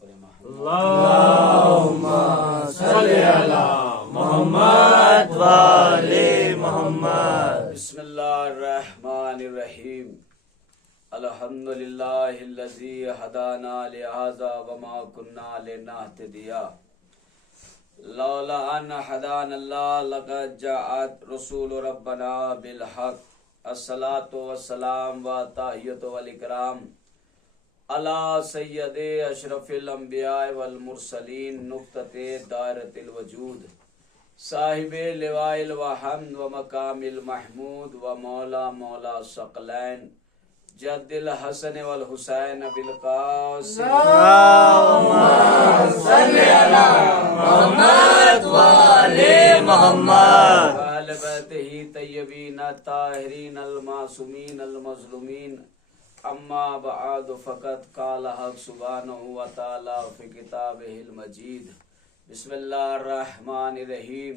पर अल्लाहुम्मा सल्ली अला मुहम्मद व आले मुहम्मद। बिस्मिल्लाहिर्रहमानिर्रहीम। अल्हम्दुलिल्लाहिल्लज़ी हदाना लिहाज़ा वमा कुन्ना लिनहतदिया लौला अन हदानल्लाह लक़द जाअत रसूल रब्बना बिल हक़। अस्सलातु वस्सलाम व तहियतु वल इकराम अला सय्यदे अशरफिल अंबिया वल मुरसलीन नुक़्तते दायरतिल वजूद साहिबे लिवाइल व हम्द व मकामिल महमूद व मौला मौला सकलैन जद्दिल हसन वल हुसैन बिल कासिम अल्लाहुम्मा सल्ली अला मुहम्मद व आले मुहम्मद। अहल बैतिही तय्यबीन ताहिरीन अल मासूमीन अल मज़लूमीन। अम्मा बअद फ़क़त क़ाल हक़ सुब्हानहु व तआला फ़ी किताबिहिल मजीद। बिस्मिल्लाहिर्रहमानिर्रहीम।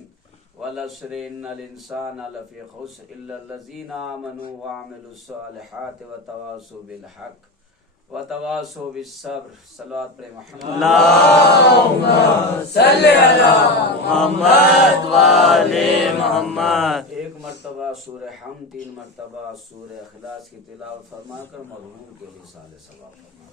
वल अस्रि इन्नल इंसाना लफ़ी खुस्र इल्लल्लज़ीना आमनू व अमिलुस्सालिहाति व तवासौ बिल हक़ व तवासौ बिस्सब्र। सल्लल्लाहु अलैहि मुहम्मद। अल्लाहुम्मा सल्ली अला मुहम्मद व आले मुहम्मद। एक मर्तबा सूरह हम, 3 मर्तबा सूरह इखलास की तिलावत फरमाकर मरहूम के लिए साले सवाब फरमा।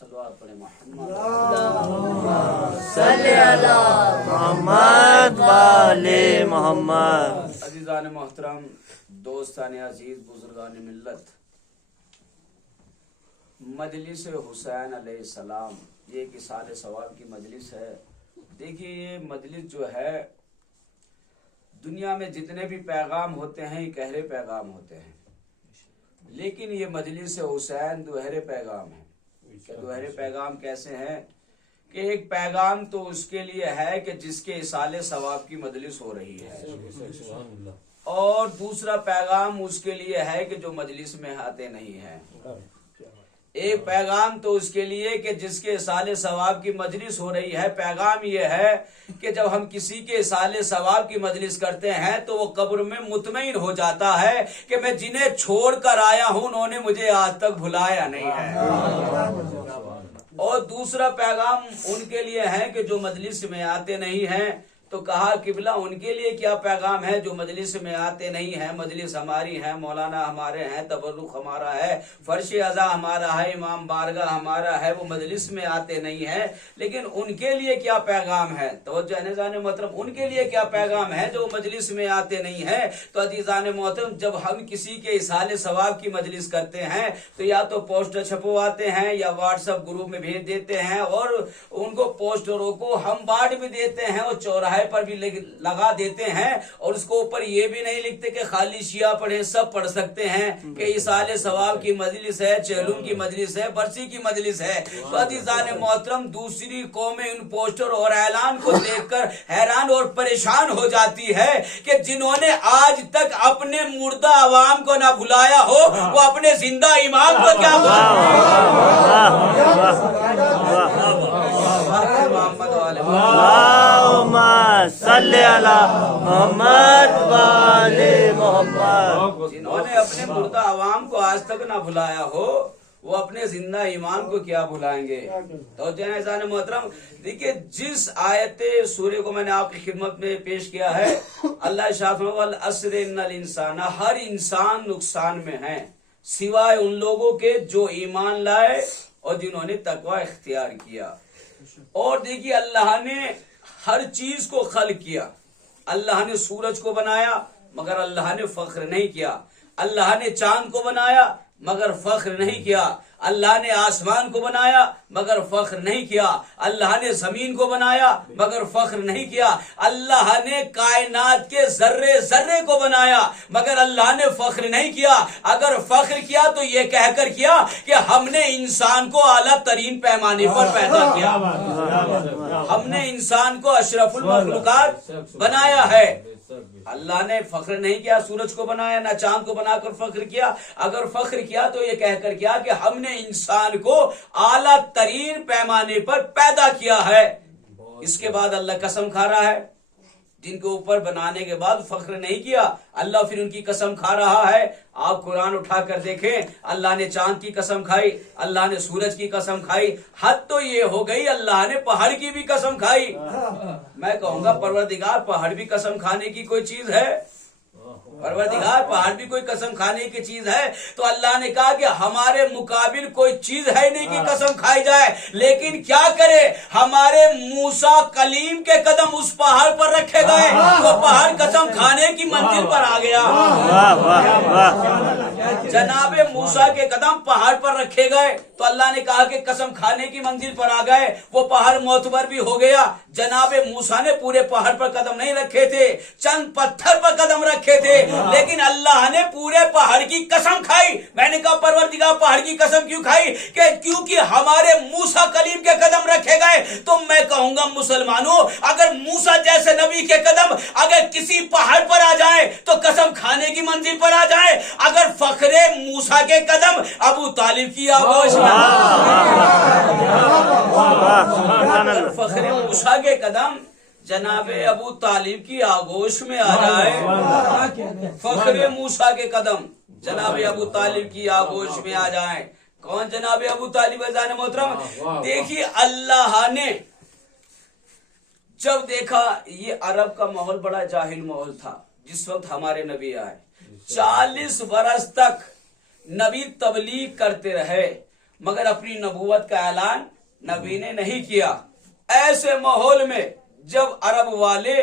सल्लल्लाहु अलैहि सल्ली अला मुहम्मद व आले मुहम्मद। अज़ीज़ान मोहतरम, दोस्तान अजीज, बुजुर्गान मिल्लत, मजलिस हुसैन अलैहिस्सलाम ये एक इसाले सवाब की मजलिस है। देखिए, ये मजलिस जो है, दुनिया में जितने भी पैगाम होते हैं ये गहरे पैगाम होते हैं, लेकिन ये मजलिस हुसैन दोहरे पैगाम है। दोहरे पैगाम कैसे हैं कि एक पैगाम तो उसके लिए है कि जिसके इसाले सवाब की मजलिस हो रही है, और दूसरा पैगाम उसके लिए है कि जो मजलिस में आते नहीं हैं। एक पैगाम तो उसके लिए कि जिसके इसाले सवाब की मजलिस हो रही है। पैगाम ये है कि जब हम किसी के इसाले सवाब की मजलिस करते हैं तो वो कब्र में मुतमईन हो जाता है कि मैं जिन्हें छोड़ कर आया हूं उन्होंने मुझे आज तक भुलाया नहीं है। और दूसरा पैगाम उनके लिए है कि जो मजलिस में आते नहीं हैं, तो कहा किबला उनके लिए क्या पैगाम है जो मजलिस में आते नहीं है। मजलिस हमारी है, मौलाना हमारे हैं, तबरुक हमारा है, फर्श अज़ा हमारा है, इमाम बारगाह हमारा है, वो मजलिस में आते नहीं है। लेकिन उनके लिए क्या पैगाम है, तवज्जो जाने मोहतरम, उनके लिए क्या पैगाम है जो मजलिस में आते नहीं है। तो अज़ीज़ान मोहतरम, जब हम किसी के इसाले सवाब की मजलिस करते हैं तो या तो पोस्टर छपवाते हैं या व्हाट्सएप ग्रुप में भेज देते हैं, और उनको पोस्टरों को हम बांट भी देते हैं और चौराहे पर भी लगा देते हैं, और उसको ऊपर ये भी नहीं लिखते कि खाली शिया पढ़े, सब पढ़ सकते हैं कि इसाले सवाब की मजलिस है, चेलुम की मजलिस है, बरसी की मजलिस है। तो अज़ीज़ान मोहतरम, दूसरी कौमें इन पोस्टर और ऐलान को देखकर हैरान और परेशान हो जाती है कि जिन्होंने आज तक अपने मुर्दा अवाम को ना भुलाया हो वो अपने जिंदा इमाम को क्या सल्ले अला मुहम्मद व आले मुहम्मद। जिन्होंने अपने मुर्दा अवाम को आज तक ना भुलाया हो वो अपने जिंदा ईमान को क्या भुलाएंगे। तो जनाज़ान मोहतरम, देखिए, जिस आयत सूर्य को मैंने आपकी खिदमत में पेश किया है, अल्लाह शाफ़ वल अस्र इन्नल इंसाना, हर इंसान नुकसान में है सिवाय उन लोगों के जो ईमान लाए और जिन्होंने तकवा इख्तियार किया। और देखिए, अल्लाह ने हर चीज को खल्क किया। अल्लाह ने सूरज को बनाया मगर अल्लाह ने फख्र नहीं किया। अल्लाह ने चांद को बनाया मगर फख्र नहीं किया। अल्लाह ने आसमान को बनाया मगर फख्र नहीं किया। अल्लाह ने जमीन को बनाया मगर फख्र नहीं किया। अल्लाह ने कायनात के जर्रे जर्रे को बनाया मगर अल्लाह ने फख्र नहीं किया। अगर फख्र किया तो ये कहकर किया कि हमने इंसान को आला तरीन पैमाने पर पैदा किया, हमने इंसान को अशरफुल मखलूकात बनाया है। अल्लाह ने फख्र नहीं किया, सूरज को बनाया ना चांद को बनाकर फख्र किया। अगर फख्र किया तो ये कहकर किया कि हमने इंसान को आला तरीन पैमाने पर पैदा किया है। इसके बाद अल्लाह कसम खा रहा है, जिनके ऊपर बनाने के बाद फख्र नहीं किया अल्लाह फिर उनकी कसम खा रहा है। आप कुरान उठाकर देखें, अल्लाह ने चांद की कसम खाई, अल्लाह ने सूरज की कसम खाई, हद तो ये हो गई अल्लाह ने पहाड़ की भी कसम खाई। मैं कहूंगा परवरदिगार पहाड़ भी कसम खाने की कोई चीज है? परवरदिगार पहाड़ भी कोई कसम खाने की चीज है? तो अल्लाह ने कहा कि हमारे मुकाबिल कोई चीज है नहीं कि कसम खाई जाए। लेकिन क्या करे, हमारे मूसा कलीम के कदम उस पहाड़ पर रखे गए तो पहाड़ कसम खाने की मंजिल पर आ गया। जनाबे मूसा के कदम पहाड़ पर रखे गए तो अल्लाह ने कहा कि कसम खाने की मंजिल पर आ गए। वो पहाड़ मोतबर भी हो गया। जनाबे मूसा ने पूरे पहाड़ पर कदम नहीं रखे थे, चंद पत्थर पर कदम रखे थे, लेकिन अल्लाह ने पूरे पहाड़ की कसम खाई। मैंने कहा परवरदिगार पहाड़ की कसम क्यों खाई? क्योंकि हमारे मूसा कलीम के कदम रखे गए। तो मैं कहूंगा मुसलमानों, अगर मूसा जैसे नबी के कदम अगर किसी पहाड़ पर आ जाए तो कसम खाने की मंजिल पर आ जाए। अगर फखरे मूसा के कदम अबू तालिब की आगोश में, फखरे मूसा के कदम जनाबे अबू तालिब की आगोश में आ जाए, फखरे मूसा के कदम जनाबे अबू तालिब की आगोश में आ जाए। कौन जनाबे अबू तालिब अज़ान मोहतरम? देखिए अल्लाह ने जब देखा ये अरब का माहौल बड़ा जाहिल माहौल था जिस वक्त हमारे नबी आए, 40 बरस तक नबी तबलीग करते रहे मगर अपनी नबूवत का ऐलान नबी ने नहीं किया। ऐसे माहौल में जब अरब वाले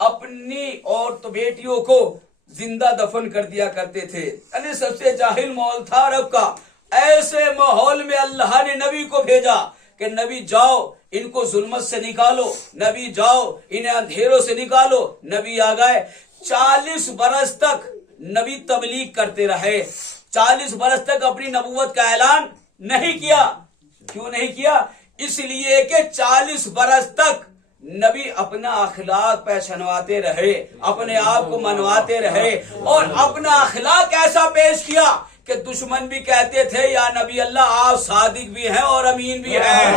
अपनी औरत बेटियों को जिंदा दफन कर दिया करते थे, यानी सबसे जाहिल माहौल था अरब का। ऐसे माहौल में अल्लाह ने नबी को भेजा कि नबी जाओ इनको जुल्मत से निकालो, नबी जाओ इन्हें अंधेरों से निकालो। नबी आ गए, 40 बरस तक नबी तबलीग करते रहे, 40 बरस तक अपनी नबूवत का ऐलान नहीं किया। क्यों नहीं किया? इसलिए कि 40 बरस तक नबी अपना अखलाक पहचानवाते रहे, अपने आप को मनवाते रहे और अपना अखलाक ऐसा पेश किया कि दुश्मन भी कहते थे या नबी अल्लाह आप सादिक भी हैं और अमीन भी हैं,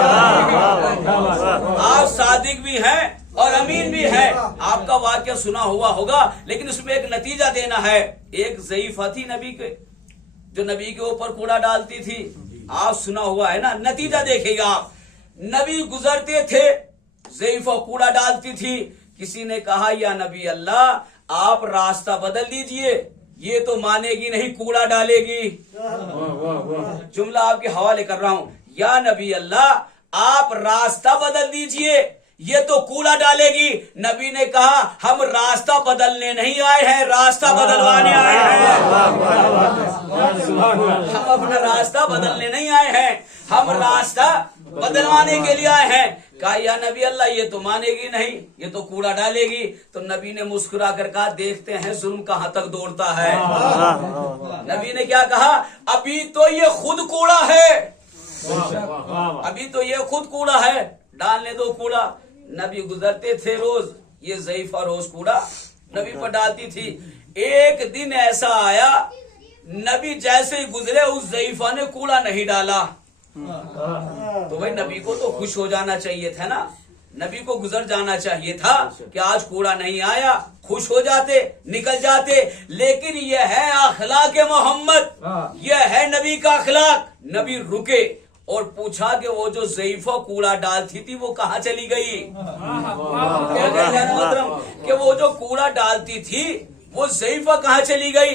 आप सादिक भी हैं और अमीन भी है। आपका वाक्य सुना हुआ होगा, लेकिन उसमें एक नतीजा देना है। एक ज़ईफ़ा थी नबी के, जो नबी के ऊपर कूड़ा डालती थी, आप सुना हुआ है ना। नतीजा देखिएगा आप, नबी गुजरते थे, ज़ईफ़ा कूड़ा डालती थी, किसी ने कहा या नबी अल्लाह आप रास्ता बदल दीजिए, ये तो मानेगी नहीं, कूड़ा डालेगी। जुमला आपके हवाले कर रहा हूं, या नबी अल्लाह आप रास्ता बदल दीजिए, ये तो कूड़ा डालेगी। नबी ने कहा हम रास्ता बदलने नहीं आए हैं, रास्ता बदलवाने आए हैं। हम अपना रास्ता बदलने नहीं आए हैं, हम रास्ता बदलवाने के लिए आए हैं। कहा या नबी अल्लाह ये तो मानेगी नहीं, ये तो कूड़ा डालेगी। तो नबी ने मुस्कुरा कर कहा देखते हैं जुल्म कहां तक दौड़ता है। नबी ने क्या कहा? अभी तो ये खुद कूड़ा है, अभी तो ये खुद कूड़ा है, डालने दो कूड़ा। नबी गुजरते थे रोज, ये ज़ईफ़ा रोज कूड़ा नबी पर डालती थी। एक दिन ऐसा आया, नबी जैसे ही गुजरे उस ज़ईफ़ा ने कूड़ा नहीं डाला। तो भाई नबी को तो खुश हो जाना चाहिए था ना, नबी को गुजर जाना चाहिए था कि आज कूड़ा नहीं आया, खुश हो जाते, निकल जाते। लेकिन यह है अखलाक मोहम्मद, यह है नबी का अखलाक। नबी रुके और पूछा कि वो जो ज़ईफ़ा कूड़ा डालती थी वो कहाँ चली गई? क्या कहते हैं मोहतरम कि वो जो कूड़ा डालती थी वो ज़ईफ़ा कहाँ चली गई?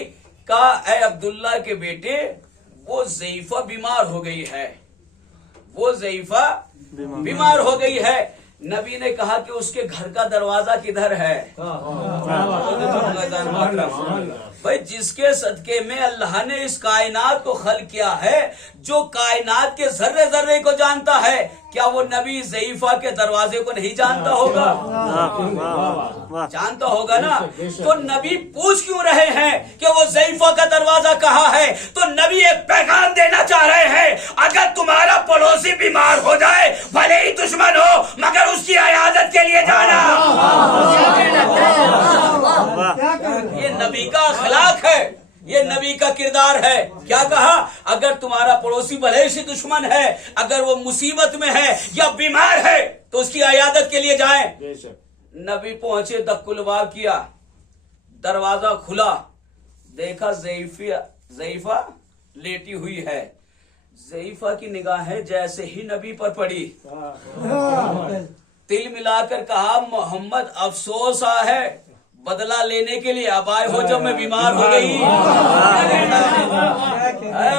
कहा ऐ अब्दुल्ला के बेटे, वो ज़ईफ़ा बीमार हो गई है, वो ज़ईफ़ा बीमार हो गई है। नबी ने कहा कि उसके घर का दरवाजा किधर है? भाई जिसके सदके में अल्लाह ने इस कायनात को खल किया है, जो कायनात के जर्रे जर्रे को जानता है, क्या वो नबी ज़ईफा के दरवाजे को नहीं जानता होगा? जानता होगा ना। तो नबी पूछ क्यों रहे हैं कि वो ज़ईफा का दरवाजा कहाँ है? तो नबी एक पैगाम देना चाह रहे हैं, अगर तुम्हारा पड़ोसी बीमार हो जाए, भले ही दुश्मन हो, मगर उसकी इयादत के लिए जाना। ये नबी का अखलाक है, ये नबी का किरदार है। क्या कहा? अगर तुम्हारा पड़ोसी भले से दुश्मन है, अगर वो मुसीबत में है या बीमार है, तो उसकी इयादत के लिए जाएं। नबी पहुंचे, दक्कुलवा किया, दरवाजा खुला, देखा ज़ईफा लेटी हुई है। ज़ईफा की निगाहें जैसे ही नबी पर पड़ी, तिल मिलाकर कहा, मोहम्मद अफसोस है, बदला लेने के लिए अब आए हो जब मैं बीमार हो गई।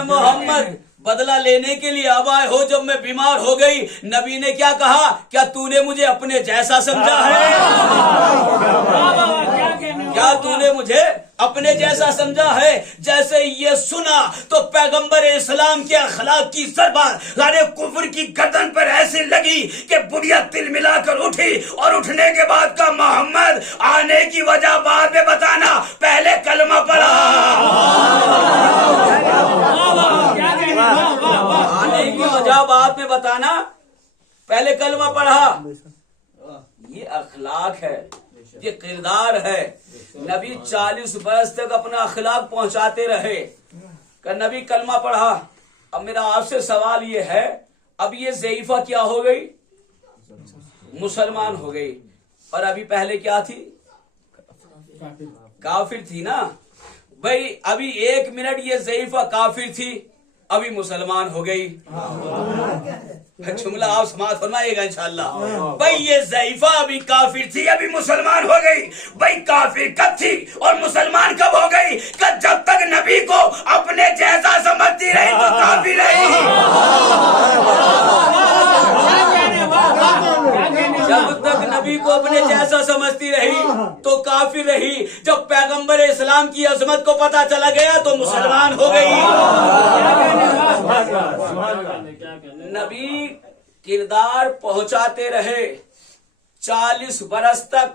मोहम्मद बदला लेने के लिए अब आए हो जब मैं बीमार हो गई। नबी ने क्या कहा? क्या तूने मुझे अपने जैसा समझा है? क्या तूने मुझे अपने जैसा समझा है? जैसे ये सुना तो पैगंबर इस्लाम के अखलाक की सरबार यानी कुफ्र की गर्दन पर ऐसी लगी कि बुढ़िया तिल मिलाकर उठी, और उठने के बाद का, मोहम्मद आने की वजह बाद में बताना, पहले कलमा पढ़ा। आने की वजह बाद में बताना, पहले कलमा पढ़ा। ये अखलाक है, ये किरदार है। नबी 40 बरस तक अपना अखलाक पहुंचाते रहे। कि नबी कलमा पढ़ा। अब मेरा आपसे सवाल ये है, अब ये ज़ईफा क्या हो गई? मुसलमान हो गई। और अभी पहले क्या थी? काफिर थी ना। भाई अभी 1 मिनट ये ज़ईफा काफिर थी, अभी मुसलमान हो गई। जुमला आप समाज फरमाइएगा इंशाअल्लाह। भाई ये ज़ईफा अभी काफिर थी, अभी मुसलमान हो गई। भाई काफिर कब थी और मुसलमान कब हो गई? कि जब तक नबी को अपने जैसा समझती रही तो काफिर रही। जब तक नबी को अपने जैसा समझती रही तो काफिर रही। जब पैगंबर इस्लाम की अजमत को पता चला गया तो मुसलमान हो गई। नबी किरदार पहुंचाते रहे 40 बरस तक।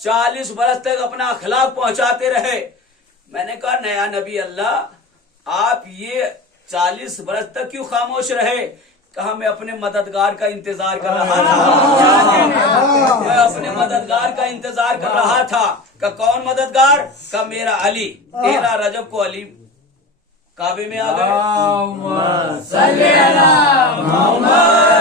40 बरस तक अपना अखलाक पहुंचाते रहे। मैंने कहा, नया नबी अल्लाह, आप ये 40 बरस तक क्यों खामोश रहे? कहा, मैं अपने मददगार का इंतजार कर रहा था। मैं अपने मददगार का इंतजार कर रहा था। का कौन मददगार? का मेरा अली। 13 रजब को अली काबे में आ गए। मोहम्मद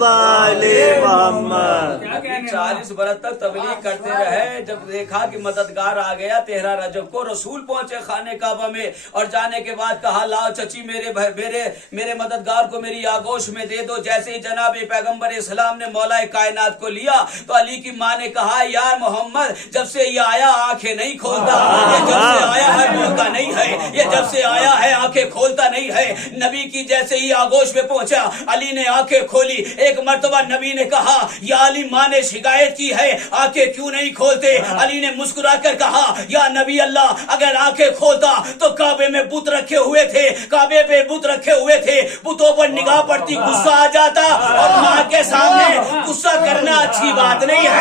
वाले मोहम्मद। 40 बरस तक तबलीग करते रहे। जब देखा कि मददगार आ गया, 13 रजब को रसूल पहुंचे खाने काबा में, और जाने के बाद कहा, लाओ चची मेरे मददगार को मेरी आगोश में दे दो। जैसे ही जनाब पैगंबर इस्लाम ने मौलाए कायनात को लिया तो अली की माँ ने कहा, यार मोहम्मद, जब से ये आया आंखें नहीं खोलता, ये जब से आया है बोलता नहीं है, ये जब से आया है आंखें खोलता नहीं है। नबी की जैसे ही आगोश में पहुंचा, अली ने आंखें खोली। एक मर्तबा नबी ने कहा, या अली, माँ ने शिकायत की है, आंखें क्यों नहीं खोलते? अली ने मुस्कुराकर कहा, या नबी अल्लाह, अगर आंखें खोलता तो काबे में बुत रखे हुए थे, काबे पे बुत रखे हुए थे, बुतों पर निगाह पड़ती गुस्सा आ जाता, और माँ के सामने गुस्सा करना अच्छी बात नहीं है।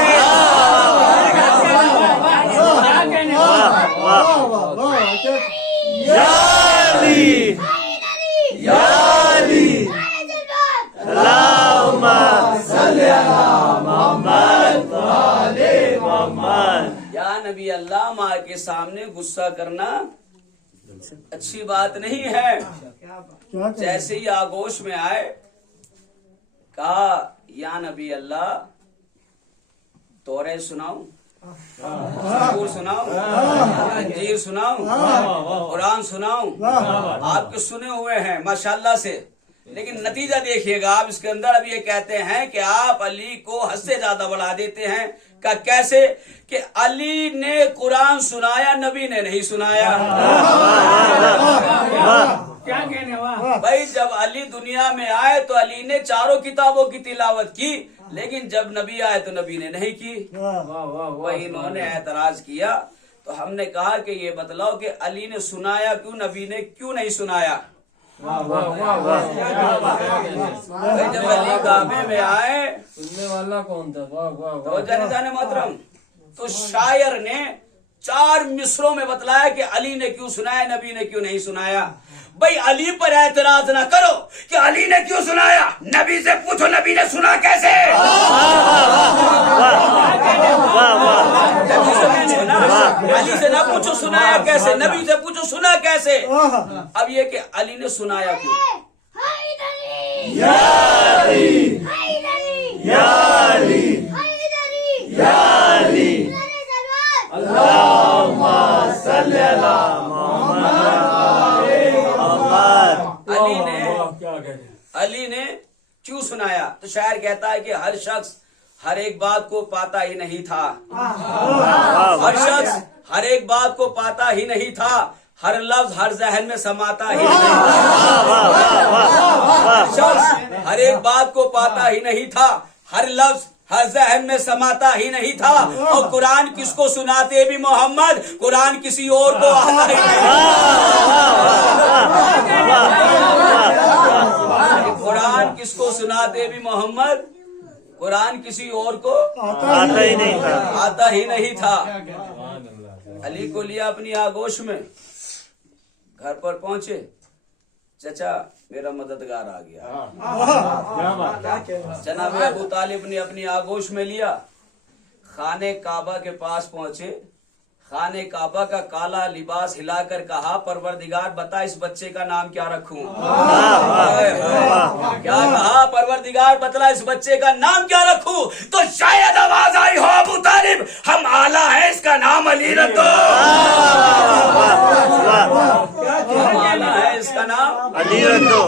या नबी अल्लाह, माँ के सामने गुस्सा करना अच्छी बात नहीं है। जैसे ही आगोश में आए, कहा, या नबी अल्लाह, तौरे सुनाऊं? जबूर सुनाऊं, इंजील सुनाऊं, कुरान सुनाऊं? आपके सुने हुए हैं माशाल्लाह से, लेकिन नतीजा देखिएगा आप इसके अंदर। अब ये कहते हैं कि आप अली को हद से ज्यादा बढ़ा देते हैं। का कैसे कि अली ने कुरान सुनाया, नबी ने नहीं सुनाया। क्या कहने वाह। भाई जब अली दुनिया में आए तो अली ने चारों किताबों की तिलावत की, लेकिन जब नबी आए तो नबी ने नहीं की। वही इन्होंने एतराज किया। तो हमने कहा कि ये बतलाओ कि अली ने सुनाया क्यों, नबी ने क्यों नहीं सुनाया? भाई जब अली काबे में आए सुनने वाला कौन था? वाह वाह तो जाने मोहतरम, तो शायर ने 4 मिसरों में बतलाया कि अली ने क्यों सुनाया, नबी ने क्यों नहीं सुनाया। भाई अली पर एतराज ना करो कि अली ने क्यों सुनाया, नबी से पूछो नबी ने सुना कैसे। नबी से पूछो ना, अली से ना पूछो सुनाया कैसे, नबी से पूछो सुना कैसे। अब ये कि अली ने सुनाया क्यों? अली ने क्यों सुनाया? तो शायर कहता है कि हर शख्स हर एक बात को पाता ही नहीं था। हर शख्स हर एक बात को पाता ही नहीं था, हर लफ्ज हर जहन में समाता ही नहीं था। शख्स हर एक बात को पाता ही नहीं था, हर लफ्ज हर जहन में समाता ही नहीं था। और कुरान किसको सुनाते भी मोहम्मद, कुरान किसी और को आता ही नहीं। कुरान किसको सुनाते भी मोहम्मद, कुरान किसी और को आता ही नहीं था। आता ही नहीं था। अली को लिया अपनी आगोश में, घर पर पहुंचे, चचा मेरा मददगार आ गया। जनाब अबू तालिब ने अपनी आगोश में लिया, खाने काबा के पास पहुंचे। खाने काबा का काला लिबास हिलाकर कहा, परवरदिगार बता इस बच्चे का नाम क्या रखूं। क्या कहा? परवरदिगार बतला इस बच्चे का नाम क्या रखूं। तो शायद आवाज आई हो अबू तालिब, हम आला है, इसका नाम अली रख दो। आला है, इसका नाम अली रख दो।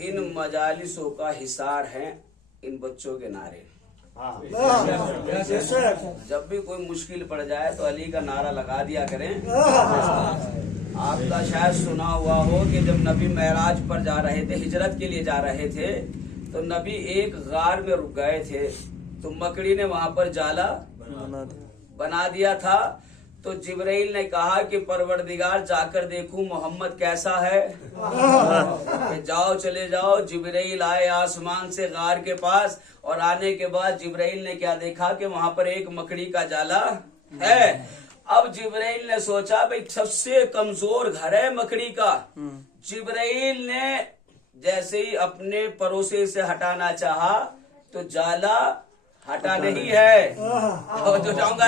इन मजालिसों का हिसार है इन बच्चों के नारे। जब भी कोई मुश्किल पड़ जाए तो अली का नारा लगा दिया करें। आपका शायद सुना हुआ हो कि जब नबी मेराज पर जा रहे थे, हिजरत के लिए जा रहे थे, तो नबी एक गार में रुक गए थे। तो मकड़ी ने वहां पर जाला बना दिया था। तो जिब्राइल ने कहा कि परवरदिगार जाकर देखूं मोहम्मद कैसा है। कि जाओ चले जाओ। जिब्राइल आए आसमान से गार के पास, और आने के बाद जिब्राइल ने क्या देखा कि वहां पर एक मकड़ी का जाला है। अब जिब्राइल ने सोचा भाई सबसे कमजोर घर है मकड़ी का। जिब्राइल ने जैसे ही अपने परोसे से हटाना चाहा तो जाला हटा नहीं है। और जो चाहूंगा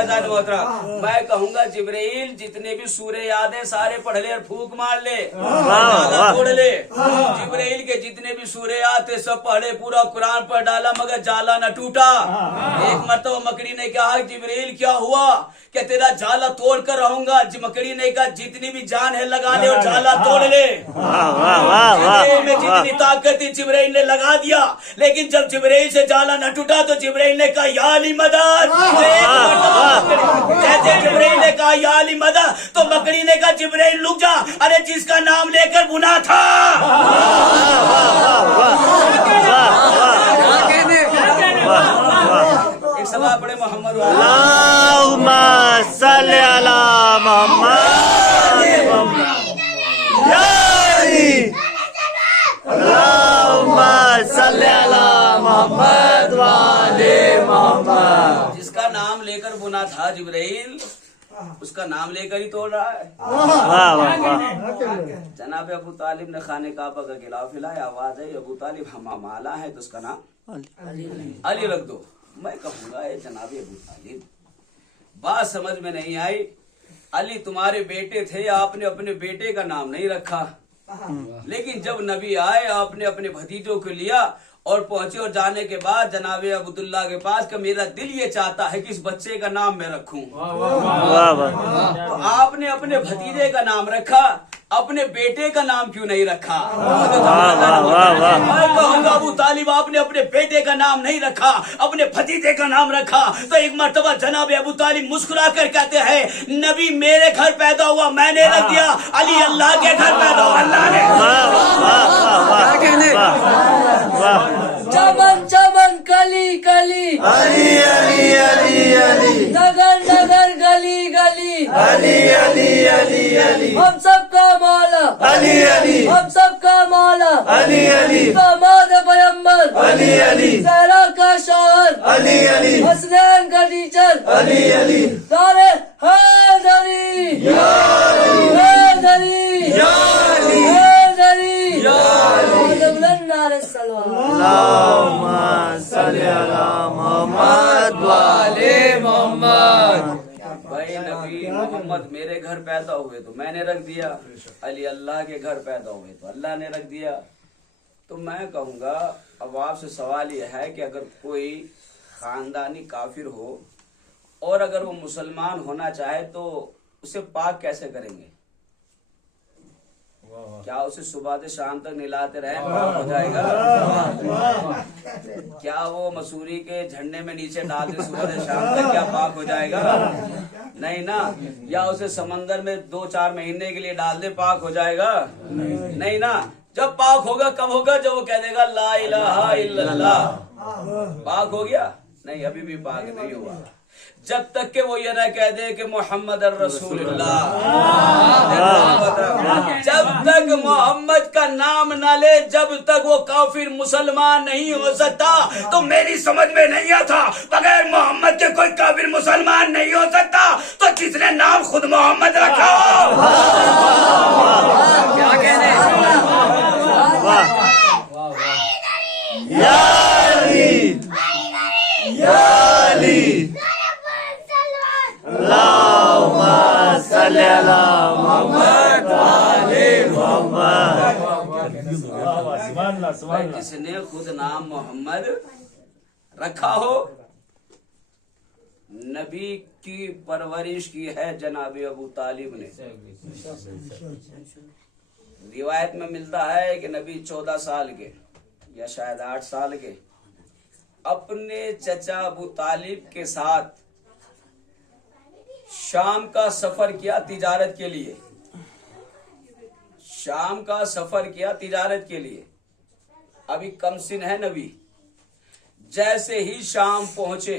मैं कहूंगा जिब्राइल जितने भी सूरे याद है सारे पढ़ ले और फूक मार ले, जाला तोड़ ले। जिब्राइल के जितने भी सूरे याद थे सब पढ़े, पूरा कुरान पर डाला, मगर जाला न टूटा। एक मरतबा मकड़ी ने कहा जिब्राइल क्या हुआ, क्या तेरा जाला तोड़ कर रहूंगा। मकड़ी ने कहा जितनी भी जान है लगा ले और जाला तोड़ ले। जिब्राइल में जितनी ताकत थी जिब्राइल ने लगा दिया, लेकिन जब जिब्राइल से जाला न टूटा तो जिब्राइल ने कहा या अली मदद। जैसे जिब्राइल ने कहा या अली मदद तो मकड़ी ने कहा जिब्राइल रुक जा, अरे जिसका नाम लेकर गुनाह था। एक सवाल पड़े मोहम्मद अल्लाहुम्मा सल्ली अला मोहम्मद वाले मोहम्मद। जिसका नाम लेकर बुना था जिब्राइल, उसका नाम लेकर ही तोड़ रहा है। जनाब अबू तालिब ने खाने काबा का गिलाफ हिलाया, आवाज है अबू तालिब हम आला है तो उसका नाम अली रख दो। मैं कहूंगा जनाब अबू तालिब बात समझ में नहीं आई। अली तुम्हारे बेटे थे, आपने अपने बेटे का नाम नहीं रखा, लेकिन जब नबी आए आपने अपने भतीजों को लिया और पहुंचे, और जाने के बाद जनाबे अब्दुल्ला के पास का मेरा दिल ये चाहता है कि इस बच्चे का नाम मैं रखूं। वाह वाह तो आपने अपने भतीजे का नाम रखा, अपने बेटे का नाम क्यों नहीं रखा? मैं कहूँगा अबू तालिब आपने अपने बेटे का नाम नहीं रखा, अपने भतीजे का नाम रखा। तो एक मर्तबा जनाब अबू तालिब मुस्कुरा कर कहते हैं, नबी मेरे घर पैदा हुआ मैंने रख दिया, अली अल्लाह के घर पैदा हुआ अल्लाह ने। चमन चमन कली कली, अली अली अली अली, नगर नगर गली गली, अली अली अली अली, हम सबका मौला, अली अली, हम सबका मौला, अली अली, दामाद पैगंबर, अली अली, सहरा का शौहर, अली अली, हसनैन का टीचर, अली अली, सारे हैदरी हैदरी हैदरी नारे सलवात। अल्लाहुम्मा सल्ली अला मुहम्मद व आले मुहम्मद। भाई नबी मोहम्मद मेरे घर पैदा हुए तो मैंने रख दिया, अली अल्लाह के घर पैदा हुए तो अल्लाह ने रख दिया। तो मैं कहूँगा अब आपसे सवाल यह है कि अगर कोई खानदानी काफिर हो और अगर वो मुसलमान होना चाहे तो उसे पाक कैसे करेंगे? क्या उसे सुबह से शाम तक नहलाते रहे पाक हो जाएगा? क्या वो मसूरी के झंडे में नीचे डाल दे सुबह से शाम तक क्या पाक हो जाएगा? नहीं ना। या उसे समंदर में 2-4 महीने के लिए डाल दे पाक हो जाएगा? नहीं ना। जब पाक होगा कब होगा? जब वो कह देगा ला इलाहा इल्लल्लाह, पाक हो गया? नहीं, अभी भी पाक नहीं हुआ जब तक के वो ये ना कह दे कि मोहम्मद रसूलुल्लाह। जब तक मोहम्मद का नाम ना ले जब तक वो काफिर मुसलमान नहीं हो सकता। तो मेरी समझ में नहीं आता बगैर मोहम्मद के कोई काफिर मुसलमान नहीं हो सकता। तो जिसने नाम खुद मोहम्मद रखा हो क्या कहने? या अली या अली, अल्लाहुम्मा सल्ली अला मुहम्मद व आले मुहम्मद। जिसने खुद नाम मोहम्मद रखा हो, नबी की परवरिश की है जनाब अबू तालिब ने। रिवायत में मिलता है कि नबी 14 साल के या शायद 8 साल के अपने चचा अबू तालिब के साथ शाम का सफर किया तिजारत के लिए। शाम का सफर किया तिजारत के लिए। अभी कमसिन है नबी। जैसे ही शाम पहुंचे,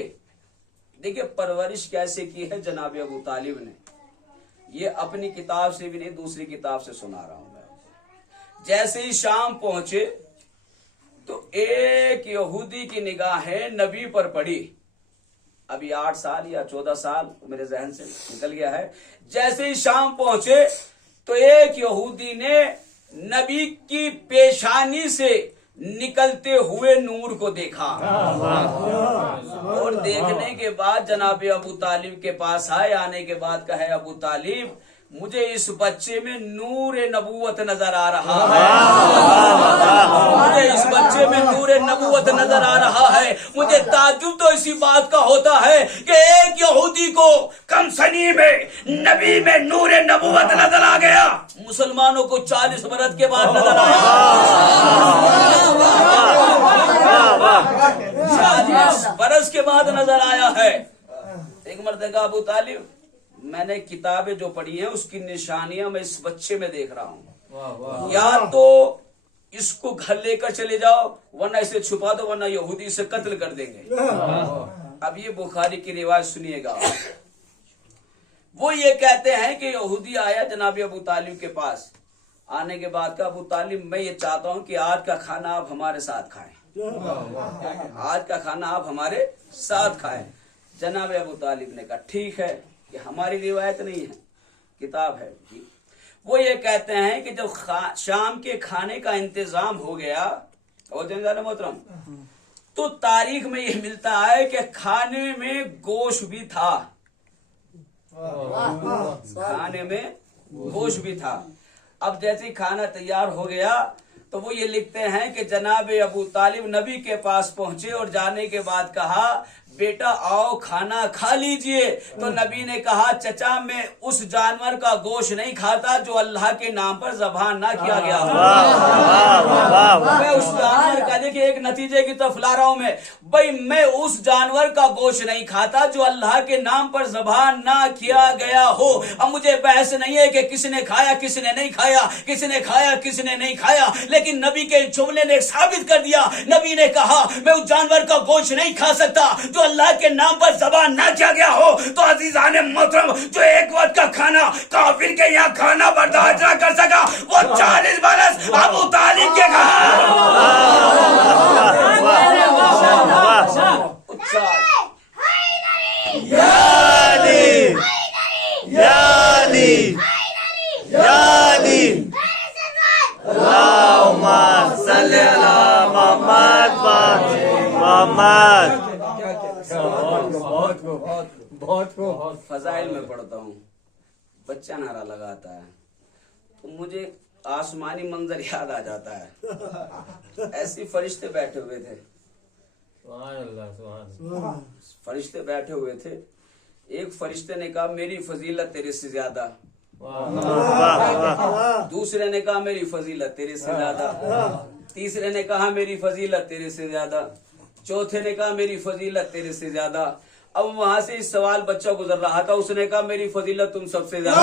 देखिए परवरिश कैसे की है जनाब अबू तालिब ने। ये अपनी किताब से भी नहीं दूसरी किताब से सुना रहा हूं मैं। जैसे ही शाम पहुंचे तो एक यहूदी की निगाहें नबी पर पड़ी। अभी 8 साल या 14 साल मेरे जहन से निकल गया है। जैसे ही शाम पहुंचे तो एक यहूदी ने नबी की पेशानी से निकलते हुए नूर को देखा और देखने के बाद जनाब अबू तालिब के पास आए। आने के बाद कहे, अबू तालिब मुझे इस बच्चे में नूर नबूवत नजर आ रहा है। मुझे इस बच्चे में नूर नबूवत नजर आ रहा है। मुझे ताज्जुब तो इसी बात का होता है कि एक यहूदी को कमसनी में नबी में नूर नबूवत नजर आ गया, मुसलमानों को 40 बरस के बाद नजर आया। 40 बरस के बाद नजर आया है। एक मर्तबा अबू तालिब मैंने किताबें जो पढ़ी हैं उसकी निशानियां मैं इस बच्चे में देख रहा हूं। या तो इसको घर लेकर चले जाओ वरना इसे छुपा दो वरना यहूदी इसे कत्ल कर देंगे। अब ये बुखारी की रिवायत सुनिएगा। वो ये कहते हैं कि यहूदी आया जनाब अबू तालिब के पास। आने के बाद का, अबू तालिब मैं ये चाहता हूं कि आज का खाना आप हमारे साथ खाएं। आज का खाना आप हमारे साथ खाएं। जनाब अबू तालिब ने कहा ठीक है, ये हमारी रिवायत नहीं है, किताब है जी। वो ये कहते हैं कि जब शाम के खाने का इंतजाम हो गया और मोहतरम, तो तारीख में ये मिलता है कि खाने में गोश्त भी था खाने में गोश्त भी था। अब जैसे ही खाना तैयार हो गया तो वो ये लिखते हैं कि जनाब अबू तालिब नबी के पास पहुंचे और जाने के बाद कहा बेटा आओ खाना खा लीजिए। तो नबी ने कहा चचा मैं उस जानवर का गोश्त नहीं खाता जो अल्लाह के नाम पर ज़बान ना किया गया हो। मैं उस जानवर का, देखिए एक नतीजे की तरफ ला रहा हूं भाई मैं उस जानवर का गोश्त नहीं खाता जो अल्लाह के नाम पर ज़बान ना किया गया हो। अब मुझे बहस नहीं है कि किसने खाया किसने नहीं खाया, किसने खाया किसने नहीं खाया, लेकिन नबी के जुमले ने साबित कर दिया। नबी ने कहा मैं उस जानवर का गोश्त नहीं खा सकता जो अल्लाह के नाम पर ज़बान ना किया गया हो। तो अजीजाने मोहतरम, जो एक वक्त का खाना काफिर के यहाँ खाना बर्दाश्त ना कर सका वो 40 बरस अबू तालिब के बहुत फजाइल में पढ़ता हूँ, बच्चा नारा लगाता है तो मुझे आसमानी मंजर याद आ जाता है। ऐसे फरिश्ते बैठे हुए थे, फरिश्ते बैठे हुए थे। एक फरिश्ते ने कहा मेरी फजीलत तेरे से ज्यादा, दूसरे ने कहा मेरी फजीलत तेरे से ज्यादा, तीसरे ने कहा मेरी फजीलत तेरे से ज्यादा, चौथे ने कहा मेरी फजीलत तेरे से ज्यादा। अब वहां से इस सवाल बच्चा गुजर रहा था, उसने कहा मेरी फजीलत तुम सबसे ज्यादा,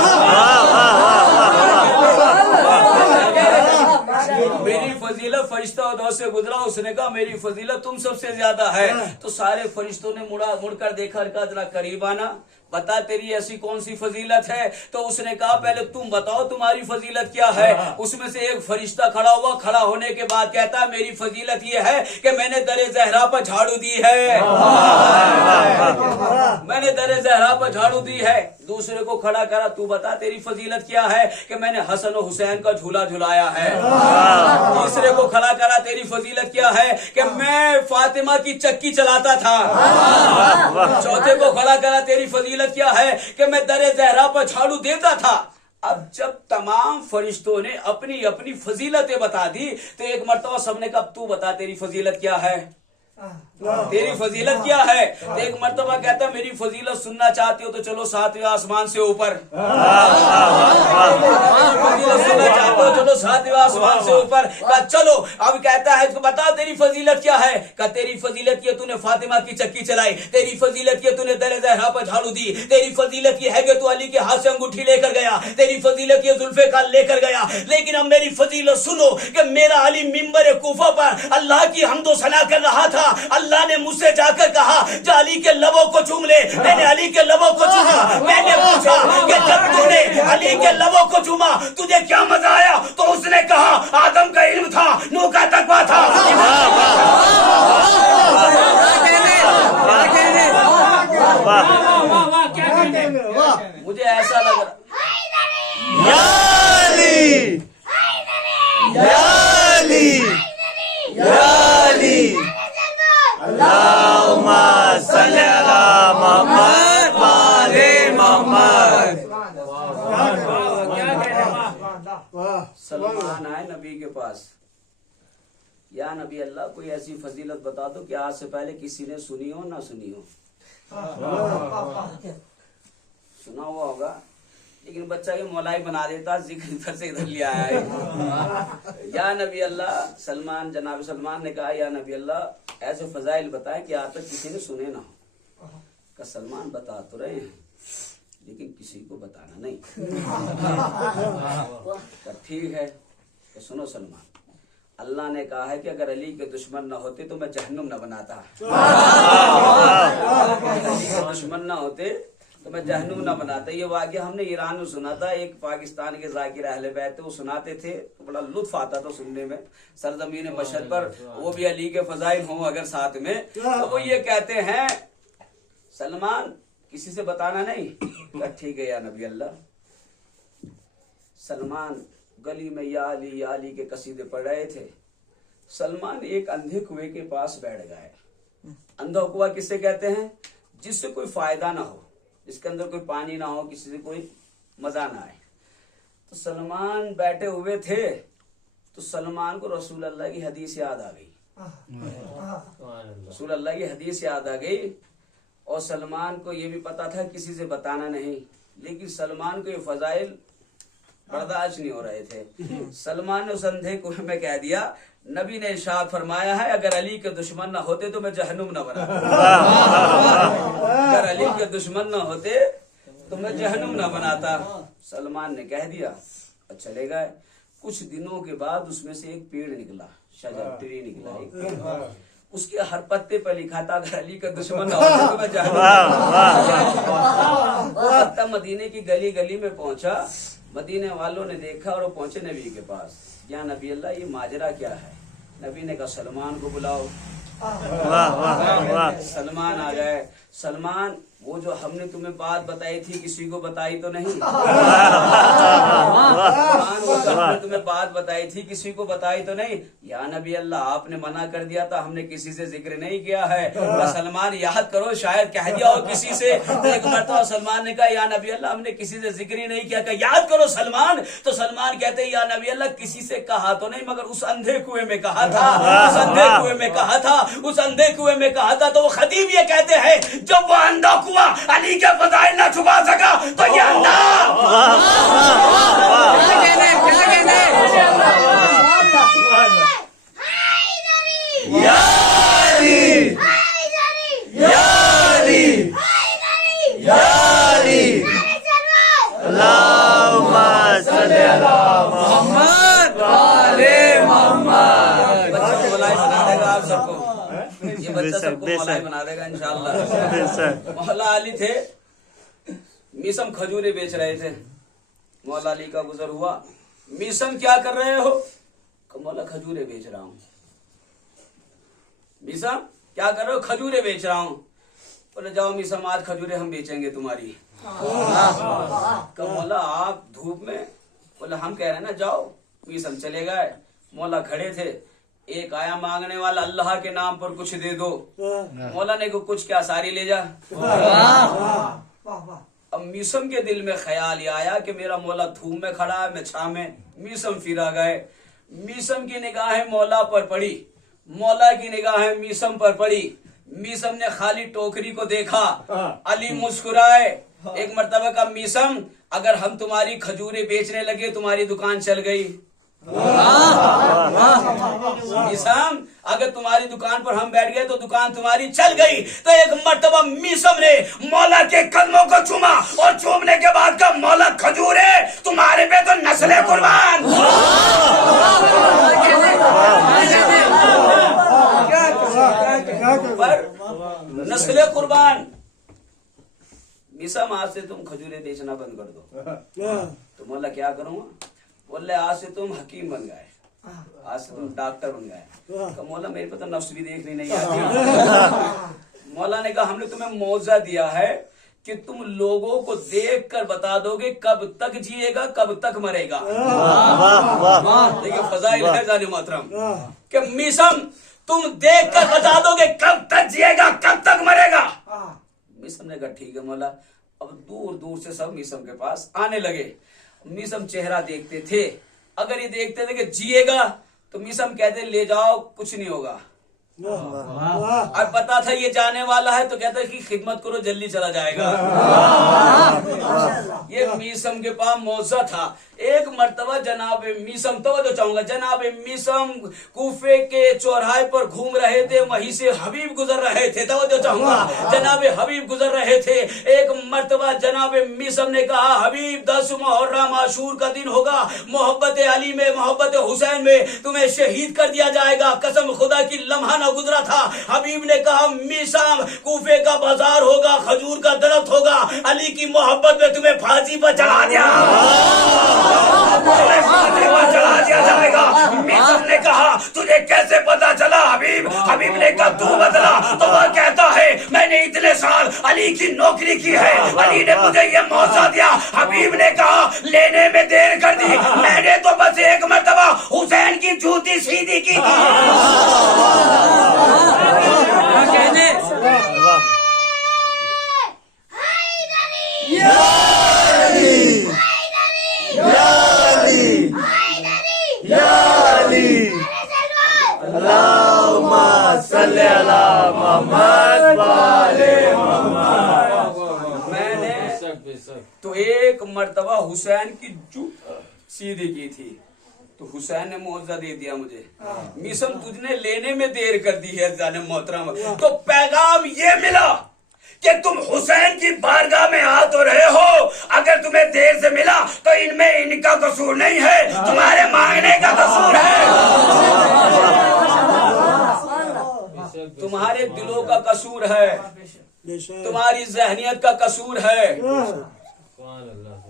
मेरी फजीलत फरिश्ता उधर से गुजरा, उसने कहा मेरी फजीलत तुम सबसे ज्यादा है। तो सारे फरिश्तों ने मुड़कर देखा, कहा जरा करीब आना, बता तेरी ऐसी कौन सी फजीलत है। तो उसने कहा पहले तुम बताओ तुम्हारी फजीलत क्या है। उसमें से एक फरिश्ता खड़ा हुआ, खड़ा होने के बाद कहता है मेरी फजीलत ये है कि मैंने दरे ज़हरा पर झाड़ू दी है, मैंने दरे ज़हरा पर झाड़ू दी है। दूसरे को खड़ा करा, तू बता तेरी फजीलत क्या है कि मैंने हसन और हुसैन का झूला झुलाया है। तीसरे को खड़ा करा, तेरी फजीलत क्या है कि मैं फातिमा की चक्की चलाता था। चौथे को खड़ा करा, तेरी फजीलत क्या है कि मैं दरे ज़हरा पर झाड़ू देता था। अब जब तमाम फरिश्तों ने अपनी अपनी फजीलतें बता दी तो एक मर्तबा सबने कहा तू बता तेरी फजीलत क्या है, तेरी फजीलत क्या है। तो एक मर्तबा कहता मेरी फजीलत सुनना चाहते हो तो चलो 7वें आसमान से ऊपर, फजीलत सुनना चाहते हो चलो 7वें आसमान से ऊपर। कहा चलो। अब कहता है बता तेरी फजीलत क्या है। कहा तेरी फजीलत ये तूने फातिमा की चक्की चलाई, तेरी फजीलत ये तूने दरे ज़हरा पर झाड़ू दी, तेरी फजीलत ये है कि तू अली के हाथ से अंगूठी लेकर गया, तेरी फजीलत ये जुल्फ़िकार लेकर गया। लेकिन अब मेरी फजीलत सुनो कि मेरा अली मिंबर कूफा पर अल्लाह की हम्दो सना कर रहा था। अल्लाह ने मुझसे जाकर कहा जा अली के लबों को चूम ले। मैंने अली के लबों को चूमा। मैंने पूछा कि जब तूने अली के लबों को चूमा तुझे क्या मजा आया। तो उसने कहा आदम का इल्म था, नूह का तकवा था। मुझे ऐसा लग रहा सलमान आए नबी के पास, या नबी अल्लाह कोई ऐसी फजीलत बता दो कि आज से पहले किसी ने सुनी हो ना सुनी हो। सुना हुआ होगा लेकिन बच्चा के मौलाई बना देता, जिक्र इधर से इधर ले आया है। या नबी अल्लाह, सलमान जनाब सलमान ने कहा या नबी अल्लाह ऐसे फजाइल बताए कि आज तक किसी ने सुने ना हो। का सलमान बता तो रहे हैं लेकिन किसी को बताना नहीं। ठीक है तो सुनो सलमान, अल्लाह ने कहा है कि अगर अली के दुश्मन न होते तो मैं जहन्नुम न बनाता। अली के दुश्मन न होते तो मैं जहन्नुम न बनाता। ये वाक़या हमने ईरान में सुना था। एक पाकिस्तान के ज़ाकिर अहले बैत थे, वो सुनाते थे तो बड़ा लुत्फ आता था सुनने में। सरजमीन मशहद पर वो भी अली के फजाइल हों अगर साथ में, तो वो ये कहते हैं सलमान किसी से बताना नहीं। ठीक है या नबी अल्लाह। सलमान गली में या अली के कसीदे पढ़ रहे थे। सलमान एक अंधे कुएं के पास बैठ गए। अंधा कुआं किससे कहते हैं? जिससे कोई फायदा ना हो, जिसके अंदर कोई पानी ना हो, किसी से कोई मजा ना आए। तो सलमान बैठे हुए थे, तो सलमान को रसूल अल्लाह की हदीस याद आ गई। रसूल अल्लाह की हदीस याद आ गई, और सलमान को ये भी पता था किसी से बताना नहीं, लेकिन सलमान को ये फजाइल बर्दाश्त नहीं हो रहे थे। सलमान ने उस अंधे कुएं में कह दिया, नबी ने इरशाद फरमाया है, अगर अली के दुश्मन न होते तो मैं जहन्नुम न बनाता। अगर अली के दुश्मन न होते तो मैं जहन्नुम न बनाता। सलमान ने कह दिया और चले गए। कुछ दिनों के बाद उसमें से एक पेड़ निकला, शजर ट्री निकला, एक पेड़। उसके हर पत्ते पर लिखा था, अगर अली का दुश्मन न होते तो मैं जहन्नुम। पत्ता मदीने की गली गली में पहुंचा। मदीने वालों ने देखा और वो पहुंचे नबी के पास, या नबी अल्लाह ये माजरा क्या है? नबी ने कहा सलमान को बुलाओ। सलमान आ गए। सलमान, वो जो हमने तुम्हें बात बताई थी किसी को बताई तो नहीं? सलमान, वो जो हमने तुम्हें बात बताई थी किसी को बताई तो नहीं? या नबी अल्लाह आपने मना कर दिया था, हमने किसी से जिक्र नहीं किया है। तो सलमान याद करो, शायद कह दिया हो किसी से। एक मरतबा सलमान ने कहा, या नबी अल्लाह हमने किसी से जिक्र ही नहीं किया। कहा याद करो सलमान। तो सलमान कहते, या नबी अल्लाह किसी से कहा तो नहीं, मगर उस अंधे कुएं में कहा था, उस अंधे कुएं में कहा था, उस अंधे कुएं में कहा था। तो वो खतीब ये कहते हैं, जब वो अंधा कुआं अली के फज़ाइल न छुपा सका तो ये अंधा ये बच्चा सबको मौलाई बना देगा इंशाअल्लाह। मौला अली थे, मीसम खजूरें बेच रहे थे। मौला अली का गुजर हुआ, मीसम क्या कर रहे हो? मौला खजूरें बेच रहा हूँ। मीसम क्या कर रहे हो? खजूरें बेच रहा हूँ। बोले जाओ मीसम, आज खजूरें हम बेचेंगे तुम्हारी। मौला आप धूप में? बोले हम कह रहे हैं ना जाओ। मीसम चले गए। मौला खड़े थे, एक आया मांगने वाला, अल्लाह के नाम पर कुछ दे दो। मौला ने को कुछ क्या, सारी ले जा। अब मीसम के दिल में ख्याल ये आया कि मेरा मौला धूप में खड़ा है, मैं छां में। मीसम फिर आ गए। मीसम की निगाहें मौला पर पड़ी, मौला की निगाहें मीसम पर पड़ी। मीसम ने खाली टोकरी को देखा। अली मुस्कुराए। एक मर्तबा का, मीसम अगर हम तुम्हारी खजूरें बेचने लगे तुम्हारी दुकान चल गई। मीसम अगर तुम्हारी दुकान पर हम बैठ गए तो दुकान तुम्हारी चल गई। तो एक मर्तबा मीसम ने मौला के कदमों को चूमा, और चूमने के बाद का, मौला खजूरे तुम्हारे पे तो नस्ले कुर्बान। नस्ले कुर्बान। मीसम आज से तुम खजूरें बेचना बंद कर दो। तो मौला क्या करूंगा? बोले आज से तुम हकीम बन गए, आज से तुम डॉक्टर बन गए। तो मौला मेरे को तो नफ्स भी देखनी नहीं आती। मौला ने कहा हमने तुम्हें मौजा दिया है कि तुम लोगों को देख कर बता दोगे कब तक जिएगा कब तक मरेगा। देखिए फजाइल है जाने मोहतरम कि मीसम तुम देख कर बता दोगे कब तक जिएगा कब तक मरेगा। मीसम ने कहा ठीक है मौला। अब दूर दूर से सब मीसम के पास आने लगे। मीसम चेहरा देखते थे, अगर ये देखते थे कि जिएगा तो मीसम कहते ले जाओ कुछ नहीं होगा। और पता था ये जाने वाला है तो कहता कि खिदमत करो जल्दी चला जाएगा। ये मीसम के पास मौजा था। एक मर्तबा जनाब मीसम, तो चाहूंगा, जनाब मीसम कूफे के चौराहे पर घूम रहे थे, वहीं से हबीब गुजर रहे थे। तो चाहूंगा जनाब हबीब गुजर रहे थे। एक मर्तबा जनाब मीसम ने कहा हबीब 10 मुहर्रम आशूर का दिन होगा, मोहब्बत अली में मोहब्बत हुसैन में तुम्हें शहीद कर दिया जाएगा। कसम खुदा की लम्हा न गुजरा था। हबीब ने कहा मीसम कूफे का बाजार होगा, खजूर का दरख्त होगा, अली की मोहब्बत में तुम्हें फांसी पर चढ़ा दिया चढ़ा दिया जाएगा। मीसम ने कहा तुझे कैसे पता चला हबीब? हबीब ने कहा तू बदला। तो वह कहता है मैंने इतने साल अली की नौकरी की है, अली ने मुझे ये मौका दिया। हबीब ने कहा लेने में देर कर दी, मैंने तो बस एक मर्तबा हुसैन की जूती सीधी की थी। या अली या अली या अली अल्लाहुम्मा सल्ली अला मोहम्मद व आले मोहम्मद। मैंने तो एक मर्तबा हुसैन की जू सीधी की थी तो हुसैन ने मुआवजा दे दिया मुझे। मिसम तुझने लेने में देर कर दी है जाने मोहतरम, तो पैगाम ये मिला कि तुम हुसैन की बारगाह में आ तो रहे हो, अगर तुम्हें देर से मिला तो इनमें इनका कसूर नहीं है, तुम्हारे मांगने का कसूर है, तुम्हारे दिलों का कसूर है, तुम्हारी जहनियत का कसूर है,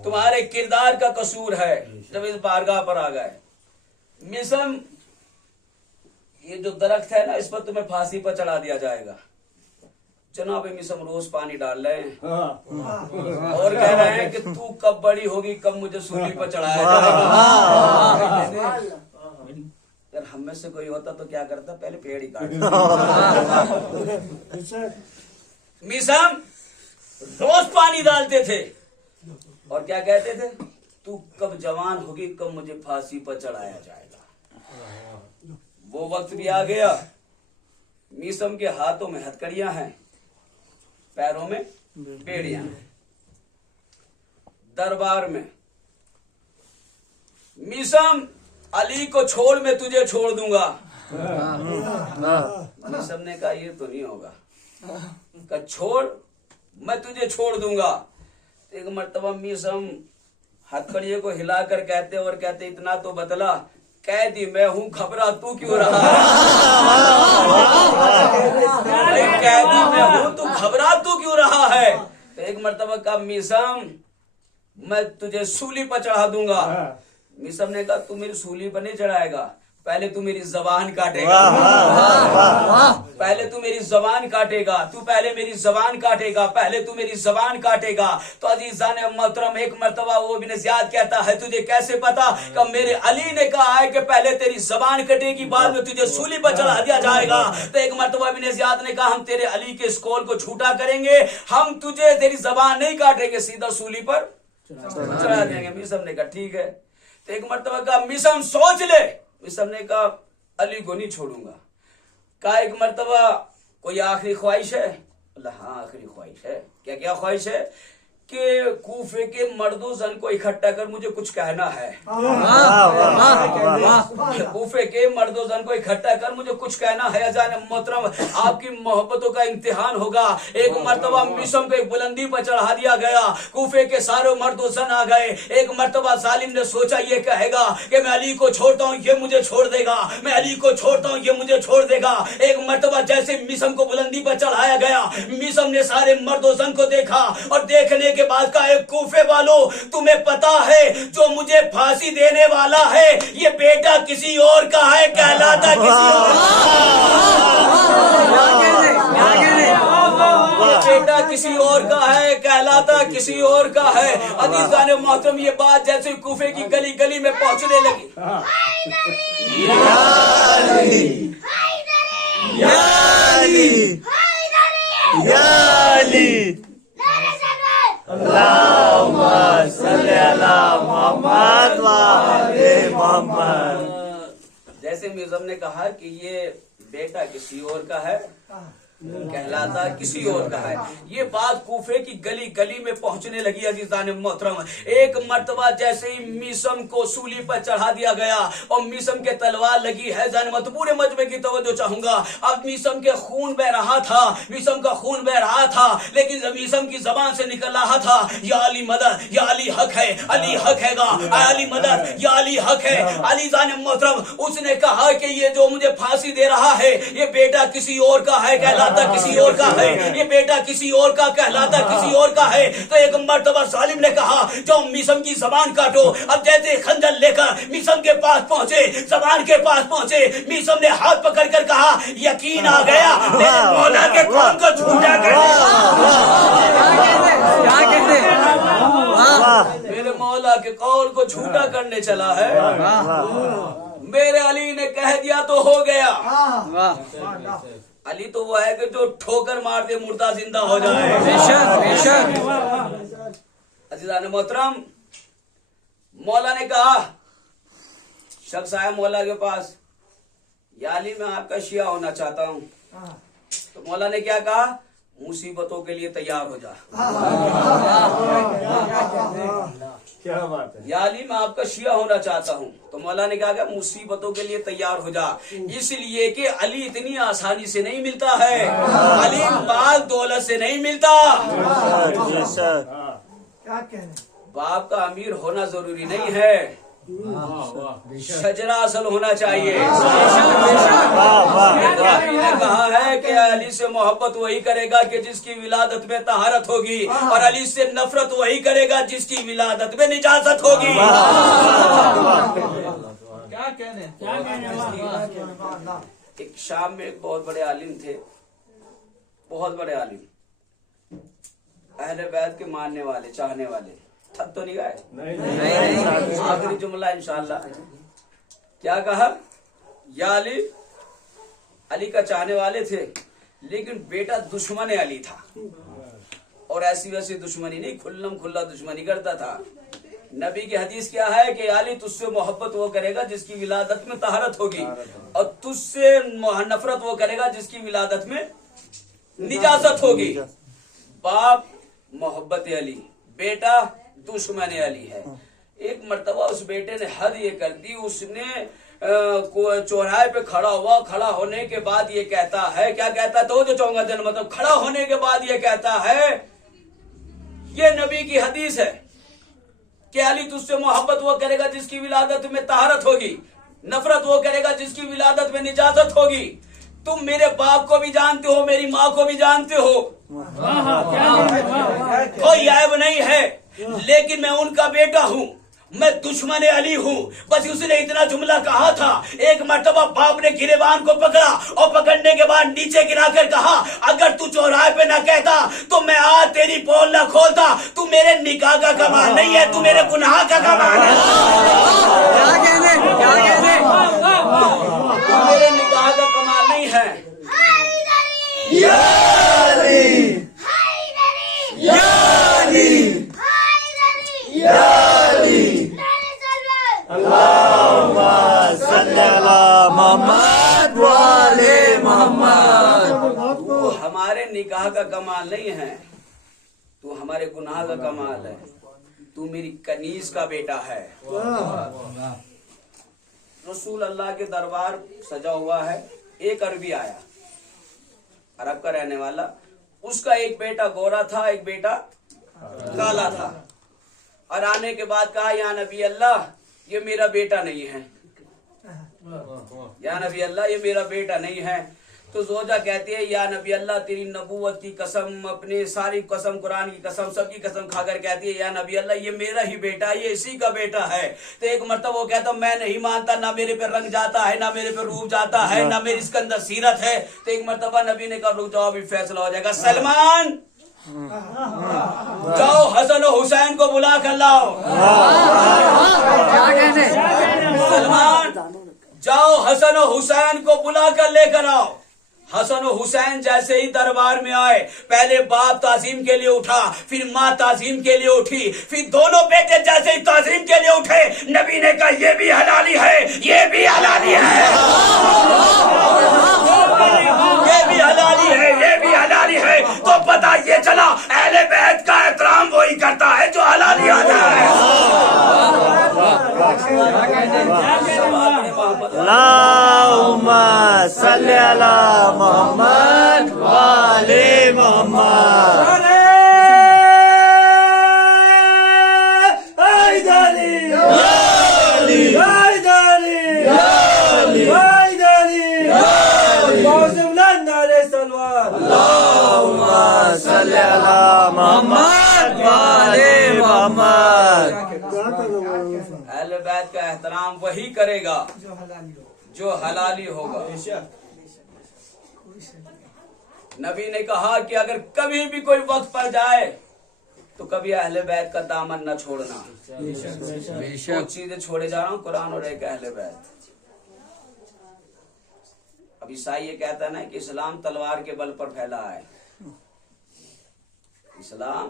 तुम्हारे किरदार का कसूर है। जब इस बारगाह पर आ गए, मिसम ये जो दरख्त है ना, इस पर तुम्हें फांसी पर चढ़ा दिया जाएगा। जनाब मिसम रोज पानी डाल रहे हैं और कह रहे हैं कि तू कब बड़ी होगी, कब मुझे सूली पर चढ़ाया जाएगा। अगर हम में से कोई होता तो क्या करता, पहले पेड़ ही काट। मिसम रोज पानी डालते थे और क्या कहते थे, तू कब जवान होगी, कब मुझे फांसी पर चढ़ाया जाएगा। वो वक्त भी आ गया। मिसम के हाथों में हथकड़ियां हैं, पैरों में बेड़ियां हैं। दरबार में मिसम अली को छोड़, मैं तुझे छोड़ दूंगा। मिसम ने कहा ये तो नहीं होगा, कहा छोड़, मैं तुझे छोड़ दूंगा। एक मर्तबा मिसम हथकड़िए को हिलाकर कहते और कहते, इतना तो बतला, कैदी मैं हूँ, घबरा तू क्यों रहा है? कैदी मैं हूँ, तू घबरा तू क्यों रहा है? तो एक मर्तबा कहा, मिसम मैं तुझे सूली पर चढ़ा दूंगा। मिसम ने कहा, तू मेरी सूली पर नहीं चढ़ाएगा, पहले तू मेरी जबान काटेगा, पहले तू मेरी जबान काटेगा, तू पहले मेरी जबान काटेगा, पहले तू मेरी जबान काटेगा। तो अजीजान मोहतरम, एक मर्तबा वो बिन ज़ियाद कहता है, तुझे कैसे पता? कि मेरे अली ने कहा है कि पहले तेरी जबान कटेगी, बाद में तुझे सूली पर चढ़ा दिया जाएगा। तो एक मर्तबा बिन ज़ियाद ने कहा, हम तेरे अली के इस कौल को झूठा करेंगे, हम तुझे तेरी जबान नहीं काटेंगे, सीधा सूली पर चढ़ा देंगे। मिसम ने कहा ठीक है। तो एक मर्तबा कहा, मिसम सोच ले। मिसम ने कहा, अली को नहीं छोड़ूंगा। कहा एक मर्तबा, कोई आखिरी ख्वाहिश है? हाँ आखिरी ख्वाहिश है। क्या क्या ख्वाहिश है? कि कूफे के मर्दों जन को इकट्ठा कर मुझे कुछ कहना है। कूफे के मर्दों जन को इकट्ठा कर मुझे कुछ कहना है। अजान मोहतरम, आपकी मोहब्बतों का इम्तिहान होगा। एक मर्तबा मिसम को एक बुलंदी पर चढ़ा दिया गया, कूफे के सारे मर्दों जन आ गए। एक मर्तबा जालिम ने सोचा ये कहेगा कि मैं अली को छोड़ता हूँ, ये मुझे छोड़ देगा, मैं अली को छोड़ता हूँ, ये मुझे छोड़ देगा। एक मर्तबा जैसे मिसम को बुलंदी पर चढ़ाया गया, मिसम ने सारे मर्दों जन को देखा और देखने के बाद का, एक कूफे वालों, तुम्हें पता है जो मुझे फांसी देने वाला है ये बेटा किसी और का है, कहलाता किसी और, ये बेटा किसी और का है, कहलाता किसी और का है। अजीज़ान मोहतरम, ये बात जैसे कूफे की गली गली में पहुंचने लगी। या अली या अली या अली अल्लाहुम्मा सल्ली अला मोहम्मद व आले मोहम्मद। जैसे मिर्ज़म ने कहा कि ये बेटा किसी और का है, कहलाता किसी और का है, ये बात कूफे की गली गली में पहुंचने लगी। अजीज़ान मोहतरम, एक मर्तबा जैसे ही मिसम को सूली पर चढ़ा दिया गया और मिसम के तलवार लगी है, जान मत पूरे मजमे की तवज्जो चाहूंगा। अब मिसम के खून बह रहा था, मिसम का खून बह रहा था, लेकिन जब मिसम की जबान से निकल रहा था, या अली मदद, या अली हक है, अली हक हैगा, अली मदद, या अली हक है। अलीज़ान मोहतरम, उसने कहा कि ये जो मुझे फांसी दे रहा है ये बेटा किसी और का है, कहलाता किसी और का है, ये बेटा किसी और का, कहलाता किसी और का है। तो एक मर्तबा सालिम ने कहा, जो मिसम की जबान काटो। अब जैसे खंजर लेकर मिसम के पास पहुंचे, जबान के पास पहुंचे, मिसम ने हाथ पकड़ कर कहा, यकीन आ गया मेरे मौला के कौन को झूठा कर, मेरे मौला के कौल को झूठा करने चला है। मेरे अली ने कह दिया तो हो गया। अली तो वो है कि जो ठोकर मार दे मुर्दा जिंदा हो जाए। अजीज़ान मोहतरम, मौला ने कहा, शख्स आया मौला के पास, या अली मैं आपका शिया होना चाहता हूँ। तो मौला ने क्या कहा, मुसीबतों के लिए तैयार हो जा। क्या बात है। या अली मैं आपका शिया होना चाहता हूँ। तो मौला ने कहा मुसीबतों के लिए तैयार हो जा, इसलिए कि अली इतनी आसानी से नहीं मिलता है, अली माल दौलत से नहीं मिलता। जी सर। क्या कहने? बाप का अमीर होना जरूरी नहीं है, शजरा असल होना चाहिए। नबी ने कहा है कि अली से मोहब्बत वही करेगा कि जिसकी विलादत में तहारत होगी, और अली से नफरत वही करेगा जिसकी विलादत में निजाजत होगी। क्या कहने? एक शाम में एक बहुत बड़े आलिम थे, बहुत बड़े आलिम, अहले बैत के मानने वाले, चाहने वाले। थक तो नहीं गए? नहीं। आखिरी जुमला इंशाअल्लाह। क्या कहा, या अली, अली का चाहने वाले थे, लेकिन बेटा दुश्मन अली था, और ऐसी वैसी दुश्मनी नहीं, खुल्लम खुल्ला दुश्मनी करता था। नबी की हदीस क्या है कि अली तुझसे मोहब्बत वो करेगा जिसकी विलादत में तहारत होगी, और तुझसे नफरत वो करेगा जिसकी विलादत में निजाजत होगी। बाप मोहब्बत अली, बेटा दुश्मन अली है। एक मर्तबा उस बेटे ने हद ये कर दी, उसने चौराहे पे खड़ा हुआ, खड़ा होने के बाद ये कहता है, क्या कहता है, तो जो चाहूंगा दिन, मतलब खड़ा होने के बाद ये कहता है, ये नबी की हदीस है कि अली तुझसे मोहब्बत वो करेगा जिसकी विलादत में तहारत होगी, नफरत वो करेगा जिसकी विलादत में निजाजत होगी। तुम मेरे बाप को भी जानते हो, मेरी माँ को भी जानते हो, कोई ऐब नहीं है, लेकिन मैं उनका बेटा हूँ, मैं दुश्मन अली हूँ। बस उसने इतना जुमला कहा था। एक मर्तबा बाप ने गिरेबान को पकड़ा, और पकड़ने के बाद नीचे गिराकर कहा, अगर तू चौराहे पे न कहता तो मैं आज तेरी पोल न खोलता। तू मेरे निकाह का कमाल नहीं है, तू मेरे गुनाह का कमाल है। तू मेरे निकाह का कमाल नहीं है। तू हमारे निकाह का कमाल नहीं है, तू हमारे गुनाह का कमाल है। तू मेरी कनीज का बेटा है। रसूल अल्लाह के दरबार सजा हुआ है। एक अरबी आया, अरब का रहने वाला, उसका एक बेटा गोरा था, एक बेटा काला था। और आने के बाद कहा, या नबी अल्लाह, ये मेरा बेटा नहीं है, या नबी अल्लाह ये मेरा बेटा नहीं है। तो जोजा कहती है, या नबी अल्लाह तेरी नबूवत की कसम, अपनी सारी कसम, कुरान की कसम, सबकी कसम खाकर कहती है, या नबी अल्लाह ये मेरा ही बेटा, ये इसी का बेटा है। तो एक मरतबा वो कहता, मैं नहीं मानता, ना मेरे पे रंग जाता है, ना मेरे पे रूप जाता है, ना मेरी इसके अंदर सीरत है। तो एक मरतबा नबी ने कहा, रुक जाओ, अभी फैसला हो जाएगा। सलमान, जाओ हसन और हुसैन को बुला कर लाओ। सलमान, जाओ हसन और हुसैन को बुला कर लेकर आओ। हसन और हुसैन जैसे ही दरबार में आए, पहले बाप ताजीम के लिए उठा, फिर माँ ताजीम के लिए उठी, फिर दोनों बेटे जैसे ही ताजीम के लिए उठे, नबी ने कहा, ये भी हलाली है, ये भी हलाली है, ये भी हलाली है, ये भी हलाली है। तो पता ये चला, अहले बैत का एहतराम वही करता है जो हलाली आता है। अल्लाहुम्मा सल्ली अला मोहम्मद व आले मोहम्मद। अल्लाहुम्मा सल्ली अला मोहम्मद व आले मोहम्मद। अहले बैत का एहतराम वही करेगा जो हलाली होगा। नबी ने कहा कि अगर कभी भी कोई वक्त पड़ जाए तो कभी अहले बैत का दामन न छोड़ना। दो चीजें छोड़े जा रहा हूँ, कुरान और एक अहले बैत। अब ईसाई ये कहता है ना कि इस्लाम तलवार के बल पर फैला है। इस्लाम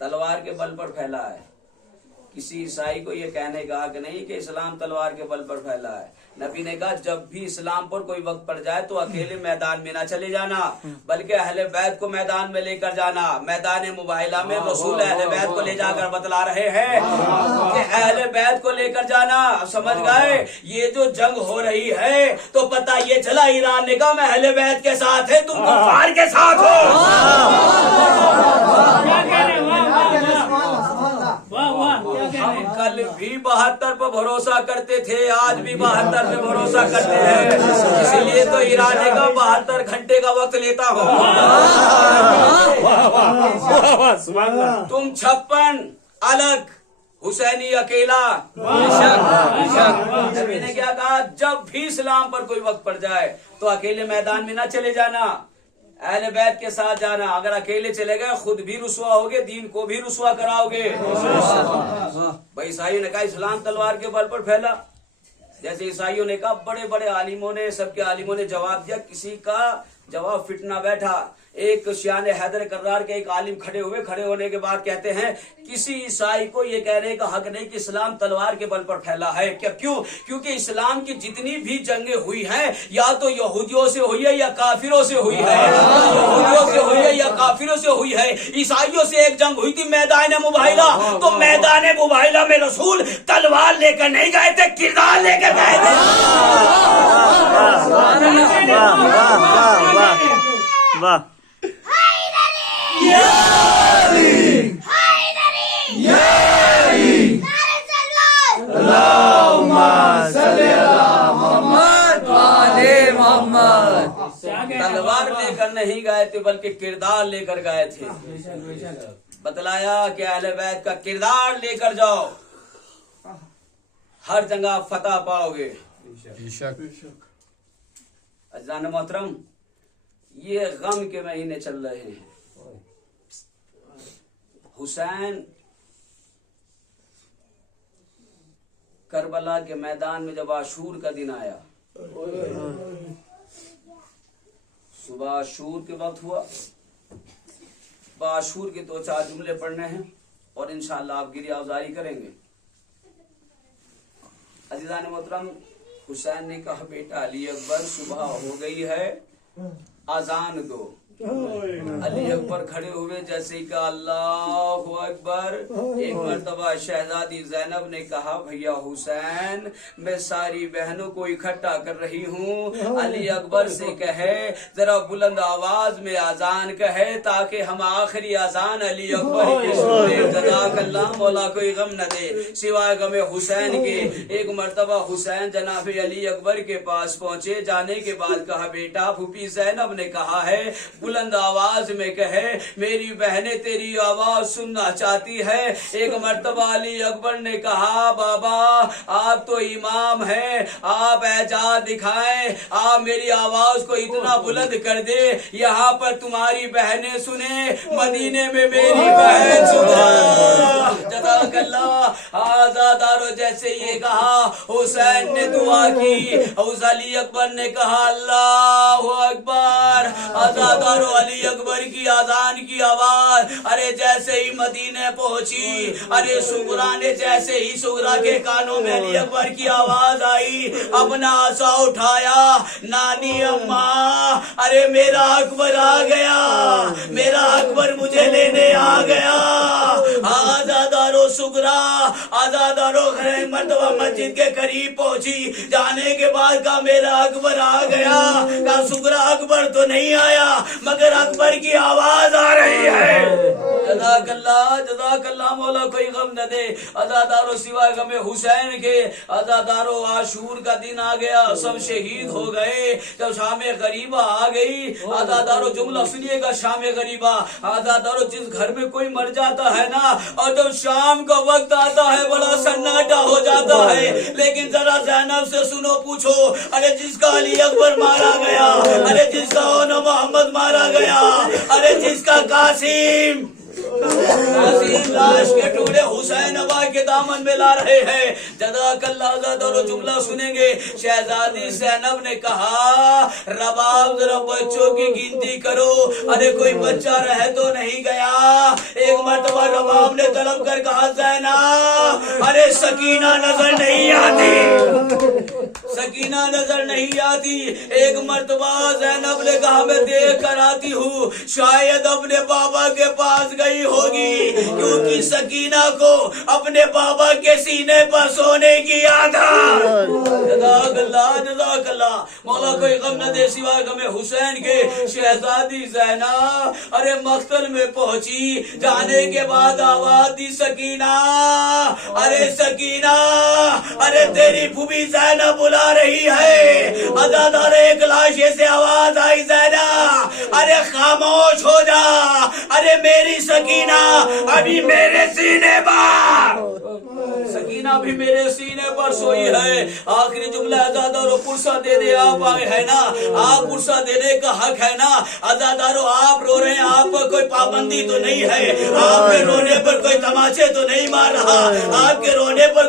तलवार के बल पर फैला है। किसी ईसाई को ये कहने का हक नहीं कि इस्लाम तलवार के बल पर फैला है। नबी ने कहा जब भी इस्लाम पर कोई वक्त पड़ जाए तो अकेले मैदान में ना चले जाना, बल्कि अहले बैत को मैदान में लेकर जाना। मैदान मुबाहिला में रसूल अहले बैत को ले जाकर बतला रहे हैं कि अहले बैत को लेकर जाना। समझ गए? ये जो जंग हो रही है तो पता ये चला ईरान ने कहा मैं अहले बैत के साथ है, तुम कुफार के साथ हो। क्या कह रहे? वाह वाह, क्या कह रहे? हम कल भी 72 पर भरोसा करते थे, आज भी 72 पे भरोसा करते हैं। इसलिए तो ईरान ने कहा 72 घंटे का वक्त लेता हूँ। तुम 56 अलग, हुसैनी अकेला। नबी ने क्या कहा? जब भी इस्लाम पर कोई वक्त पड़ जाए तो अकेले मैदान में ना चले जाना, अहले बैत के साथ जाना। अगर अकेले चले गए खुद भी रुसवा होगे, दीन को भी रुसवा कराओगे। भाई ईसाइयों ने कहा इस्लाम तलवार के बल पर फैला। जैसे ईसाइयों ने कहा, बड़े बड़े आलिमों ने, सबके आलिमों ने जवाब दिया, किसी का जवाब फिट ना बैठा। एक शियान हैदर कर्रार के एक आलिम खड़े हुए, खड़े होने के बाद कहते हैं किसी ईसाई को ये कहने का हक नहीं कि इस्लाम तलवार के बल पर फैला है। क्या? क्यों? क्योंकि इस्लाम की जितनी भी जंगें हुई हैं या तो यहूदियों से हुई है या काफिरों से हुई है, यहूदियों से हुई है या काफिरों से हुई है। ईसाइयों से एक जंग हुई थी मैदान मुबाहिला, तो मैदान मुबाहिला में रसूल तलवार लेकर नहीं गए थे, किरदार लेकर गए थे। वाह। तलवार लेकर नहीं गए थे बल्कि किरदार लेकर गए थे। बतलाया कि अहले बैत का किरदार लेकर जाओ, हर जगह फतह पाओगे। अज़ान मोहतरम, ये गम के महीने चल रहे हैं। हुसैन करबला के मैदान में जब आशूर का दिन आया, सुबह आशूर के वक्त हुआ। आशूर के 2-4 जुमले पढ़ने हैं और इंशाअल्लाह आप गिरिया गुजारी करेंगे। अज़ीज़ान मोहतरम, हुसैन ने कहा बेटा अली अकबर सुबह हो गई है, आजान दो। अली अकबर खड़े हुए, जैसे ही कहा अल्लाहु अकबर, एक मर्तबा शहजादी ज़ैनब ने कहा भैया हुसैन मैं सारी बहनों को इकट्ठा कर रही हूँ, अली अकबर से कहे जरा बुलंद आवाज में आजान कहे ताकि हम आखिरी आजान अली अकबर की सुने। जज़ाकल्लाह, मौला कोई गम न दे सिवाय गमे हुसैन के। एक मर्तबा हुसैन जनाब अली अकबर के पास पहुंचे, जाने के बाद कहा बेटा फूफी ज़ैनब ने कहा है बुलंद आवाज में कहे मेरी बहनें तेरी आवाज सुनना चाहती है। एक मर्तबा अली अकबर ने कहा बाबा आप तो इमाम हैं, आप एजाज दिखाएं, आप मेरी आवाज को इतना बुलंद कर दे यहाँ पर तुम्हारी बहनें सुने, मदीने में मेरी बहन सुने। जज़ाकल्लाह। आजादारो जैसे ये कहा हुसैन ने दुआ की, उस अली अकबर ने कहा अल्लाहु अकबर। आजादारो अली अकबर की आजान की आवाज अरे जैसे ही मदीने पहुंची, अरे सुगरा ने जैसे ही सुगरा के कानों में अली अकबर की आवाज आई, अपना आसा उठाया, नानी अम्मा अरे मेरा अकबर आ गया, मेरा अकबर मुझे लेने आ गया। आजादारो सुगरा आजादारो मर्तबा मस्जिद के करीब पहुंची, जाने के बाद कहा मेरा अकबर आ गया। कहा सुगरा अकबर तो नहीं आया मगर अकबर की आवाज आ रही है। जज़ाकल्लाह, जज़ाकल्लाह, मौला कोई गम न दे। आजादारो सिवाय गमे हुसैन के, आजादारो आशूर का दिन आ गया, सब शहीद हो गए। जब शाम गरीबा आ गई, आजादारो जुमला सुनिएगा, शाम गरीबा। आजादारो जिस घर में कोई मर जाता है ना और जब शाम का वक्त आता है बड़ा सन्नाटा हो जाता है, लेकिन जरा ज़ैनब से सुनो पूछो अरे जिसका अली अकबर मारा गया, अरे जिसका ओनो मोहम्मद मारा गया, अरे जिसका कासिम लाश के टुकड़े हुसैन अबा के दामन में ला रहे हैं। जज़ाकल्लाह और जुमला सुनेंगे। शहजादी ज़ैनब ने कहा रबाब जरा बच्चों की गिनती करो, अरे कोई बच्चा रह तो नहीं गया। एक मर्तबा रबाब ने तलब कर कहा ज़ैनब अरे सकीना नजर नहीं आती, सकीना नजर नहीं आती। एक मर्तबा ज़ैनब ने कहा मैं देख कर आती हूँ, शायद अपने बाबा के पास गई होगी, क्योंकि सकीना को अपने बाबा के सीने पर सोने की आदत। जज़ाकल्लाह जज़ाकल्लाह। मौला कोई गम न दे सिवाय गमे हुसैन के। शहजादी ज़ैनब अरे मख्तल में पहुंची, जाने के बाद आवाज दी सकीना, अरे सकीना अरे तेरी फूफी ज़ैनब बुला रही है। अदादार एक लाशे से आवाज आई ज़ैनब अरे खामोश हो जा, अरे मेरी सकीना अभी मेरे सीने पर, सकीना भी मेरे सीने पर सोई है। आखिरी जुमला अज़ादारो पुरसा दे दे आप आए है ना, आप पुरसा देने का हक है ना। अज़ादारो आप रो रहे हैं, आप पर कोई पाबंदी तो नहीं है, आपके रोने पर कोई तमाचे तो नहीं मार रहा, आपके रोने पर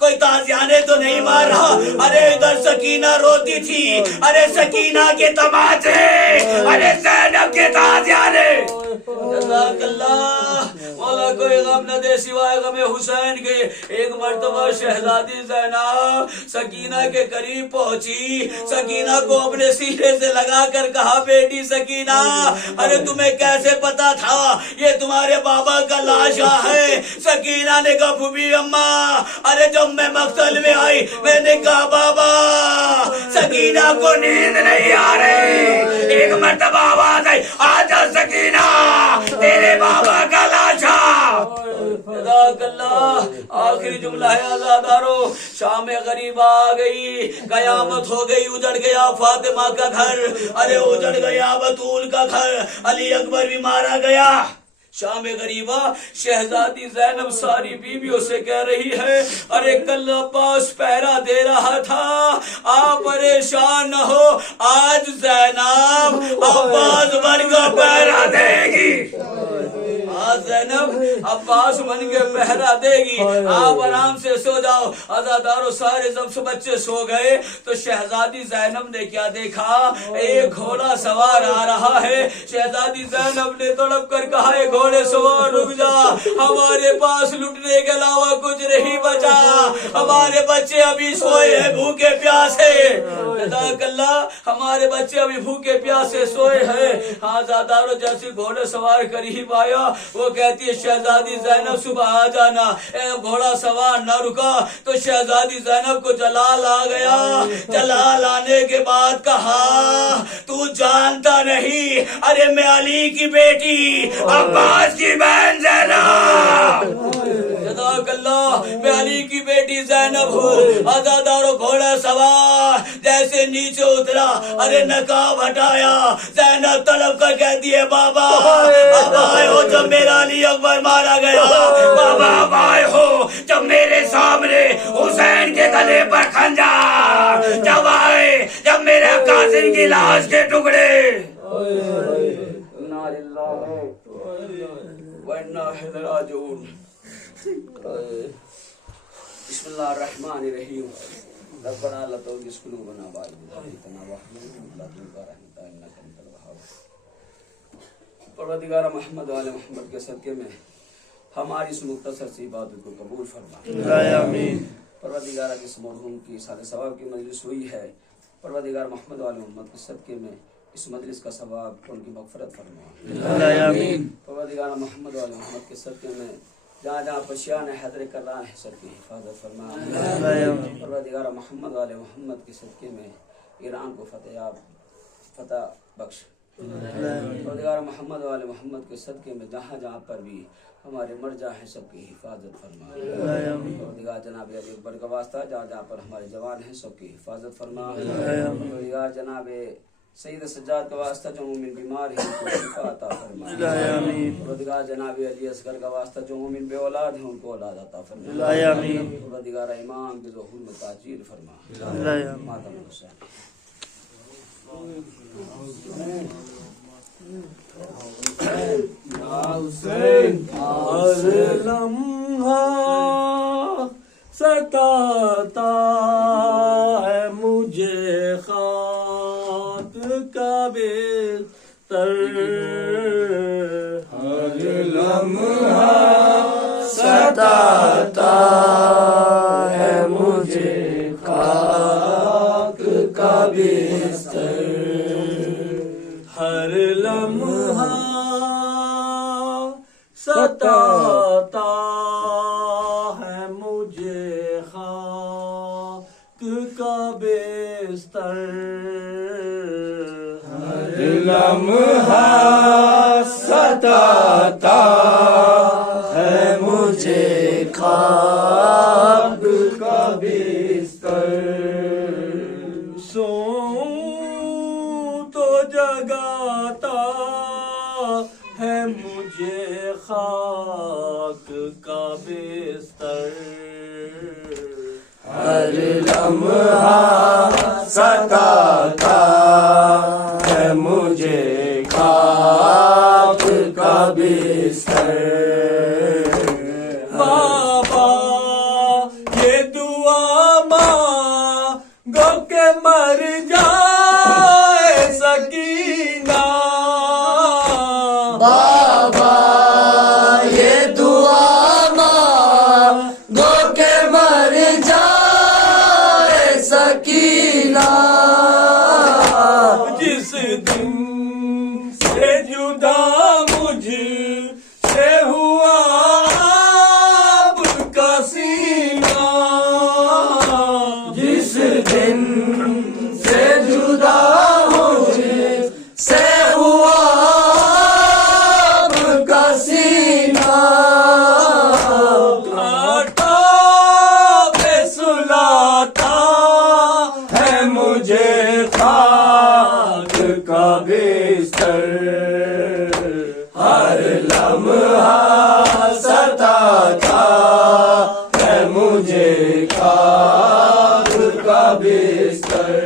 कोई ताजियाने तो नहीं मार रहा। अरे इधर सकीना रोती थी, अरे सकीना के तमाचे, अरे ज़ैनब के ताजियाने। जज़ाकल्लाह। मौला कोई गम न दे सिवाय गमे हुसैन के। एक मर्तबा शहजादी ज़ैनब सकीना के करीब पहुंची, सकीना को अपने सीने से लगाकर कहा बेटी सकीना अरे तुम्हें कैसे पता था ये तुम्हारे बाबा का लाशा है। सकीना ने कहा फूफी अम्मा अरे जब मैं मक्तल में आई मैंने कहा बाबा सकीना को नींद नहीं आ रही। एक मर्तबा आवाज आई आजा सकीना तेरे बाबा का लाशा। आखिरी जुमला है आजादारो, शाम गरीब आ गई, कयामत हो गई, उजड़ गया फातिमा का घर, अरे उजड़ गया बतूल का घर, अली अकबर भी मारा गया। शाम गरीबा शहजादी ज़ैनब सारी बीवियों से कह रही है अरे कल अब्बास पहरा दे रहा था, आप परेशान न हो, आज ज़ैनब अब्बास बनकर पहरा देगी। आज ज़ैनब अब्बास बन के पहरा देगी, आप आराम से सो जाओ। अज़ादारों सारे जब बच्चे सो गए तो शहजादी ज़ैनब ने क्या देखा, एक घोड़ा सवार आ रहा है। शहजादी ज़ैनब ने तड़प कर कहा घोड़े सवार रुक जा, हमारे पास लुटने के अलावा कुछ नहीं बचा, हमारे बच्चे अभी सोए हैं भूखे प्यासे। जज़ाकल्लाह। हमारे बच्चे अभी भूखे प्यासे सोए हैं। आज़ादारों जैसे घोड़े सवार करीब आया वो कहती है शहजादी ज़ैनब सुबह आ जाना। घोड़ा सवार न रुका तो शहजादी ज़ैनब को जलाल आ गया। जलाल आने के बाद कहा तू जानता नहीं अरे मैं अली की बेटी अब्बास की बहन ज़ैनब, जज़ाकल्लाह, मैं अली की बेटी ज़ैनब हूँ। आज़ादारों घोड़ा सवार जैसे नीचे उतरा, अरे नकाब हटाया, ज़ैनब तड़प कर कहती है बाबा अब आए हो जब मेरा अली अकबर मारा गया, बाबा अब आए हो जब मेरे सामने हुसैन के गले पर खंजर, जब आए जब मेरे कासिम की लाश के टुकड़े। बिस्मिल्लाहिर्रहमानिर्रहीम। रब्बना ला तुज़िग़ क़ुलूबना बअद इज़ हदैतना व हब लना मिन लदुनका रहमतन इन्नका अंतल वहाब। परवरदिगार मोहम्मद वाले मोहम्मद के सदके में हमारी इस मुख्तसर सी इबादत को कबूल फरमा। आमीन। परवरदिगार जिस मरहूम की सारे सवाब की मजलिस हुई है, परवरदिगार मोहम्मद वाले मोहम्मद के सदके में इस मजलिस का सवाब उनकी मग़फ़िरत फरमा। आमीन। परवरदिगार मोहम्मद वाले मोहम्मद के सदके में जहाँ जहाँ पशियान हैदर करान है सबकी हिफाजत फरमा। परवरदिगार मोहम्मद वाले मोहम्मद के सदके में ईरान को फतह बख्श। परवरदिगार मोहम्मद वाले मोहम्मद के सदके में जहाँ जहाँ पर भी हमारे मर्जा हैं सबकी हिफाजत फरमा। परवरदिगार जनाब अली अकबर का वास्ता जहाँ जहाँ पर हमारे जवान हैं सबकी हिफाजत फरमा। परवरदिगार जनाब सईद सज्जाद का वास्ता जो मोमिन बीमार है उनको शिफा अता फरमा। परवरदिगार जनाब अली असगर का वास्ता जो मोमिन बेऔलाद हैं उनको औलाद अता फरमा। परवरदिगार इमाम के ज़ुहूर में ताजील फरमा। मातम हुसैन। सताता है मुझे खाक का बिस्तर हर लम्हा सताता है मुझे खाक का बिस्तर हर लम्हा सताता है मुझे खाक का बिस्तर हर लम्हा सताता है मुझे खाक का बिस्तर सोऊं तो जगाता है मुझे खाक का बिस्तर हर लम्हा सताता है मुझे खाक का बिस्तर बाबा ये दुआ मांगो के मर जाए सकीना बाबा ये दुआ मांगो के मर जाए सकीना जिस दिन से जुदा मुझ से हुआ आपका सीना जिस दिन से जुदा मुझसे हुआ आपका सीना घाटा पे सुलाता है मुझे खाक का बिस्तर हर लम्हा सताता है मुझे खाक का बिस्तर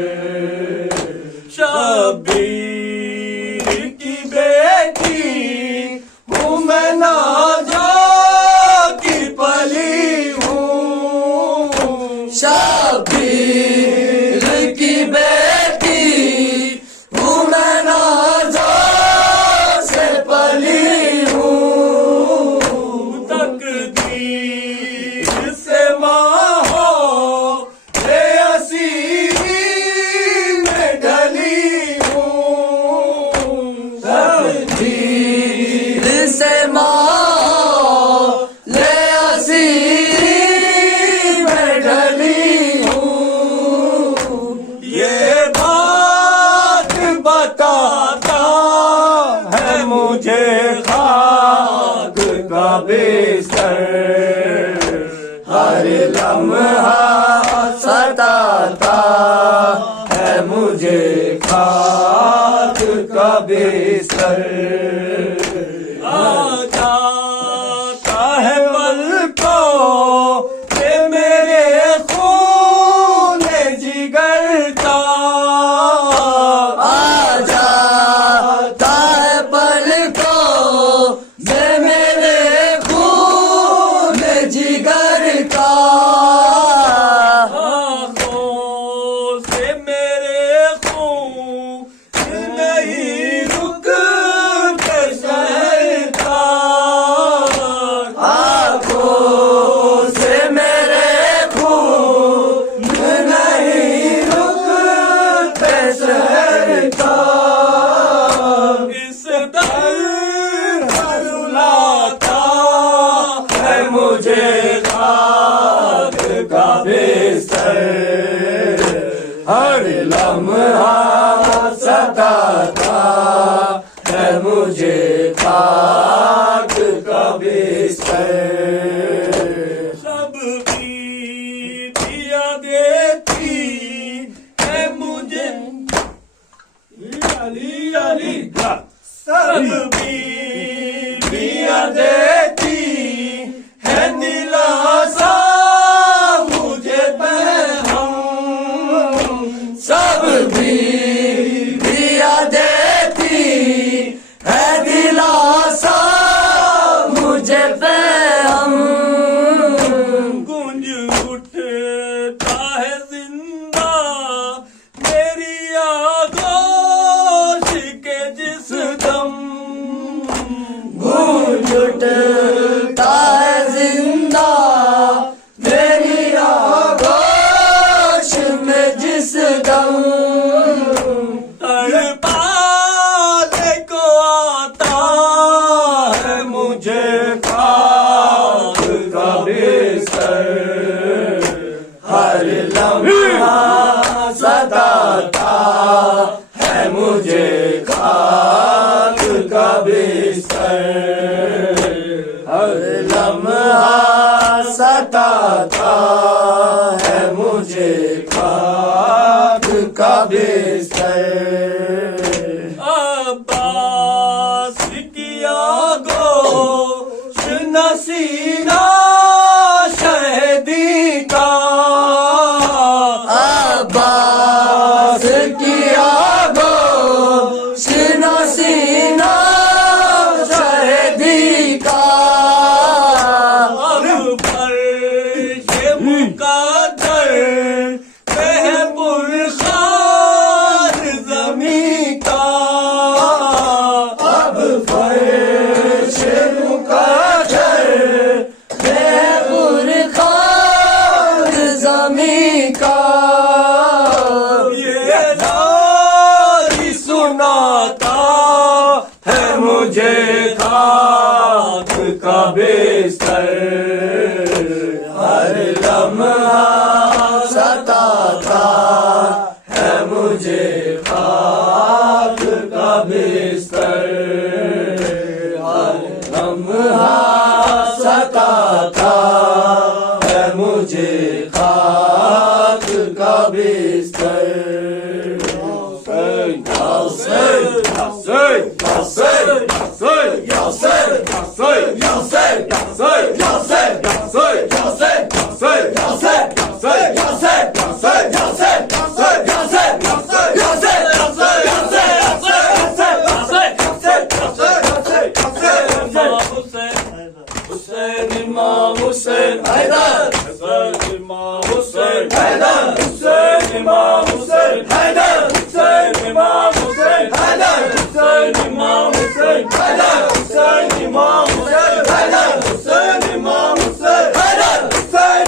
शबीर की बेटी हूँ मैं ना जा की पली हूँ शबीर की बेटी हूँ मैं नाज़ा से पली हूँ तकदीर से माँ हो रे असीरी में ढली हूँ तकदीर से माँ ले असीरी में ढली हूँ ये बात बताता है मुझे खाक का बिस्तर हर लम्हा सताता है मुझे खाक का बिस्तर आ जाता है पल को ये मेरे खून जिगर का आ जाता है पल को ये मेरे खून जिगर का आँखों से मेरे खून नहीं रुकते सहता आँखों से मेरे खून नहीं रुकते सहता इस दर्द पर रुलाता है मुझे खाक का बिस्तर हर लम्हा सताता है मुझे खाक का बिस्तर सब की दिया देती है मुझे अली अली सब की दिया देती है दिलासा मुझे पैगाम सब भी दिया देती है दिलासा मुझे पैगाम सताता है मुझे खाक का बिस्तर। अब्बास किया गोश नसीना शहीदी का। अब्बास किया गोश नसीना शहीदी का। अब फर्श मुकद्दर महपुरखार ज़मीं का। अब फर्श मुकद्दर महपुरखार ज़मीं का। ये नारी सुनाता है मुझे खाक का बिस्तर। हर लम्हा सताता है मुझे खाक का बिस्तर। हर लम्हा सताता है मुझे खाक का बिस्तर। इमाम हुसैन हैदर इमाम हुसैन हैदर इमाम हुसैन हैदर इमाम हुसैन हैदर इमाम हुसैन हैदर इमाम हुसैन हैदर इमाम हुसैन हैदर इमाम हुसैन हैदर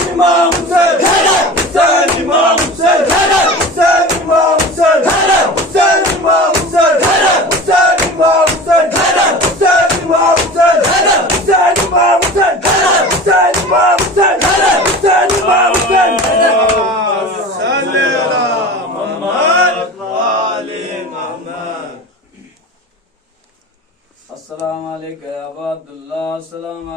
इमाम हुसैन हैदर इमाम हुसैन हैदर इमाम हुसैन हैदर इमाम हुसैन हैदर इमाम हुसैन हैदर इमाम हुसैन अस्सलाम वालेकुम या अब्दुल्लाह। अस्सलाम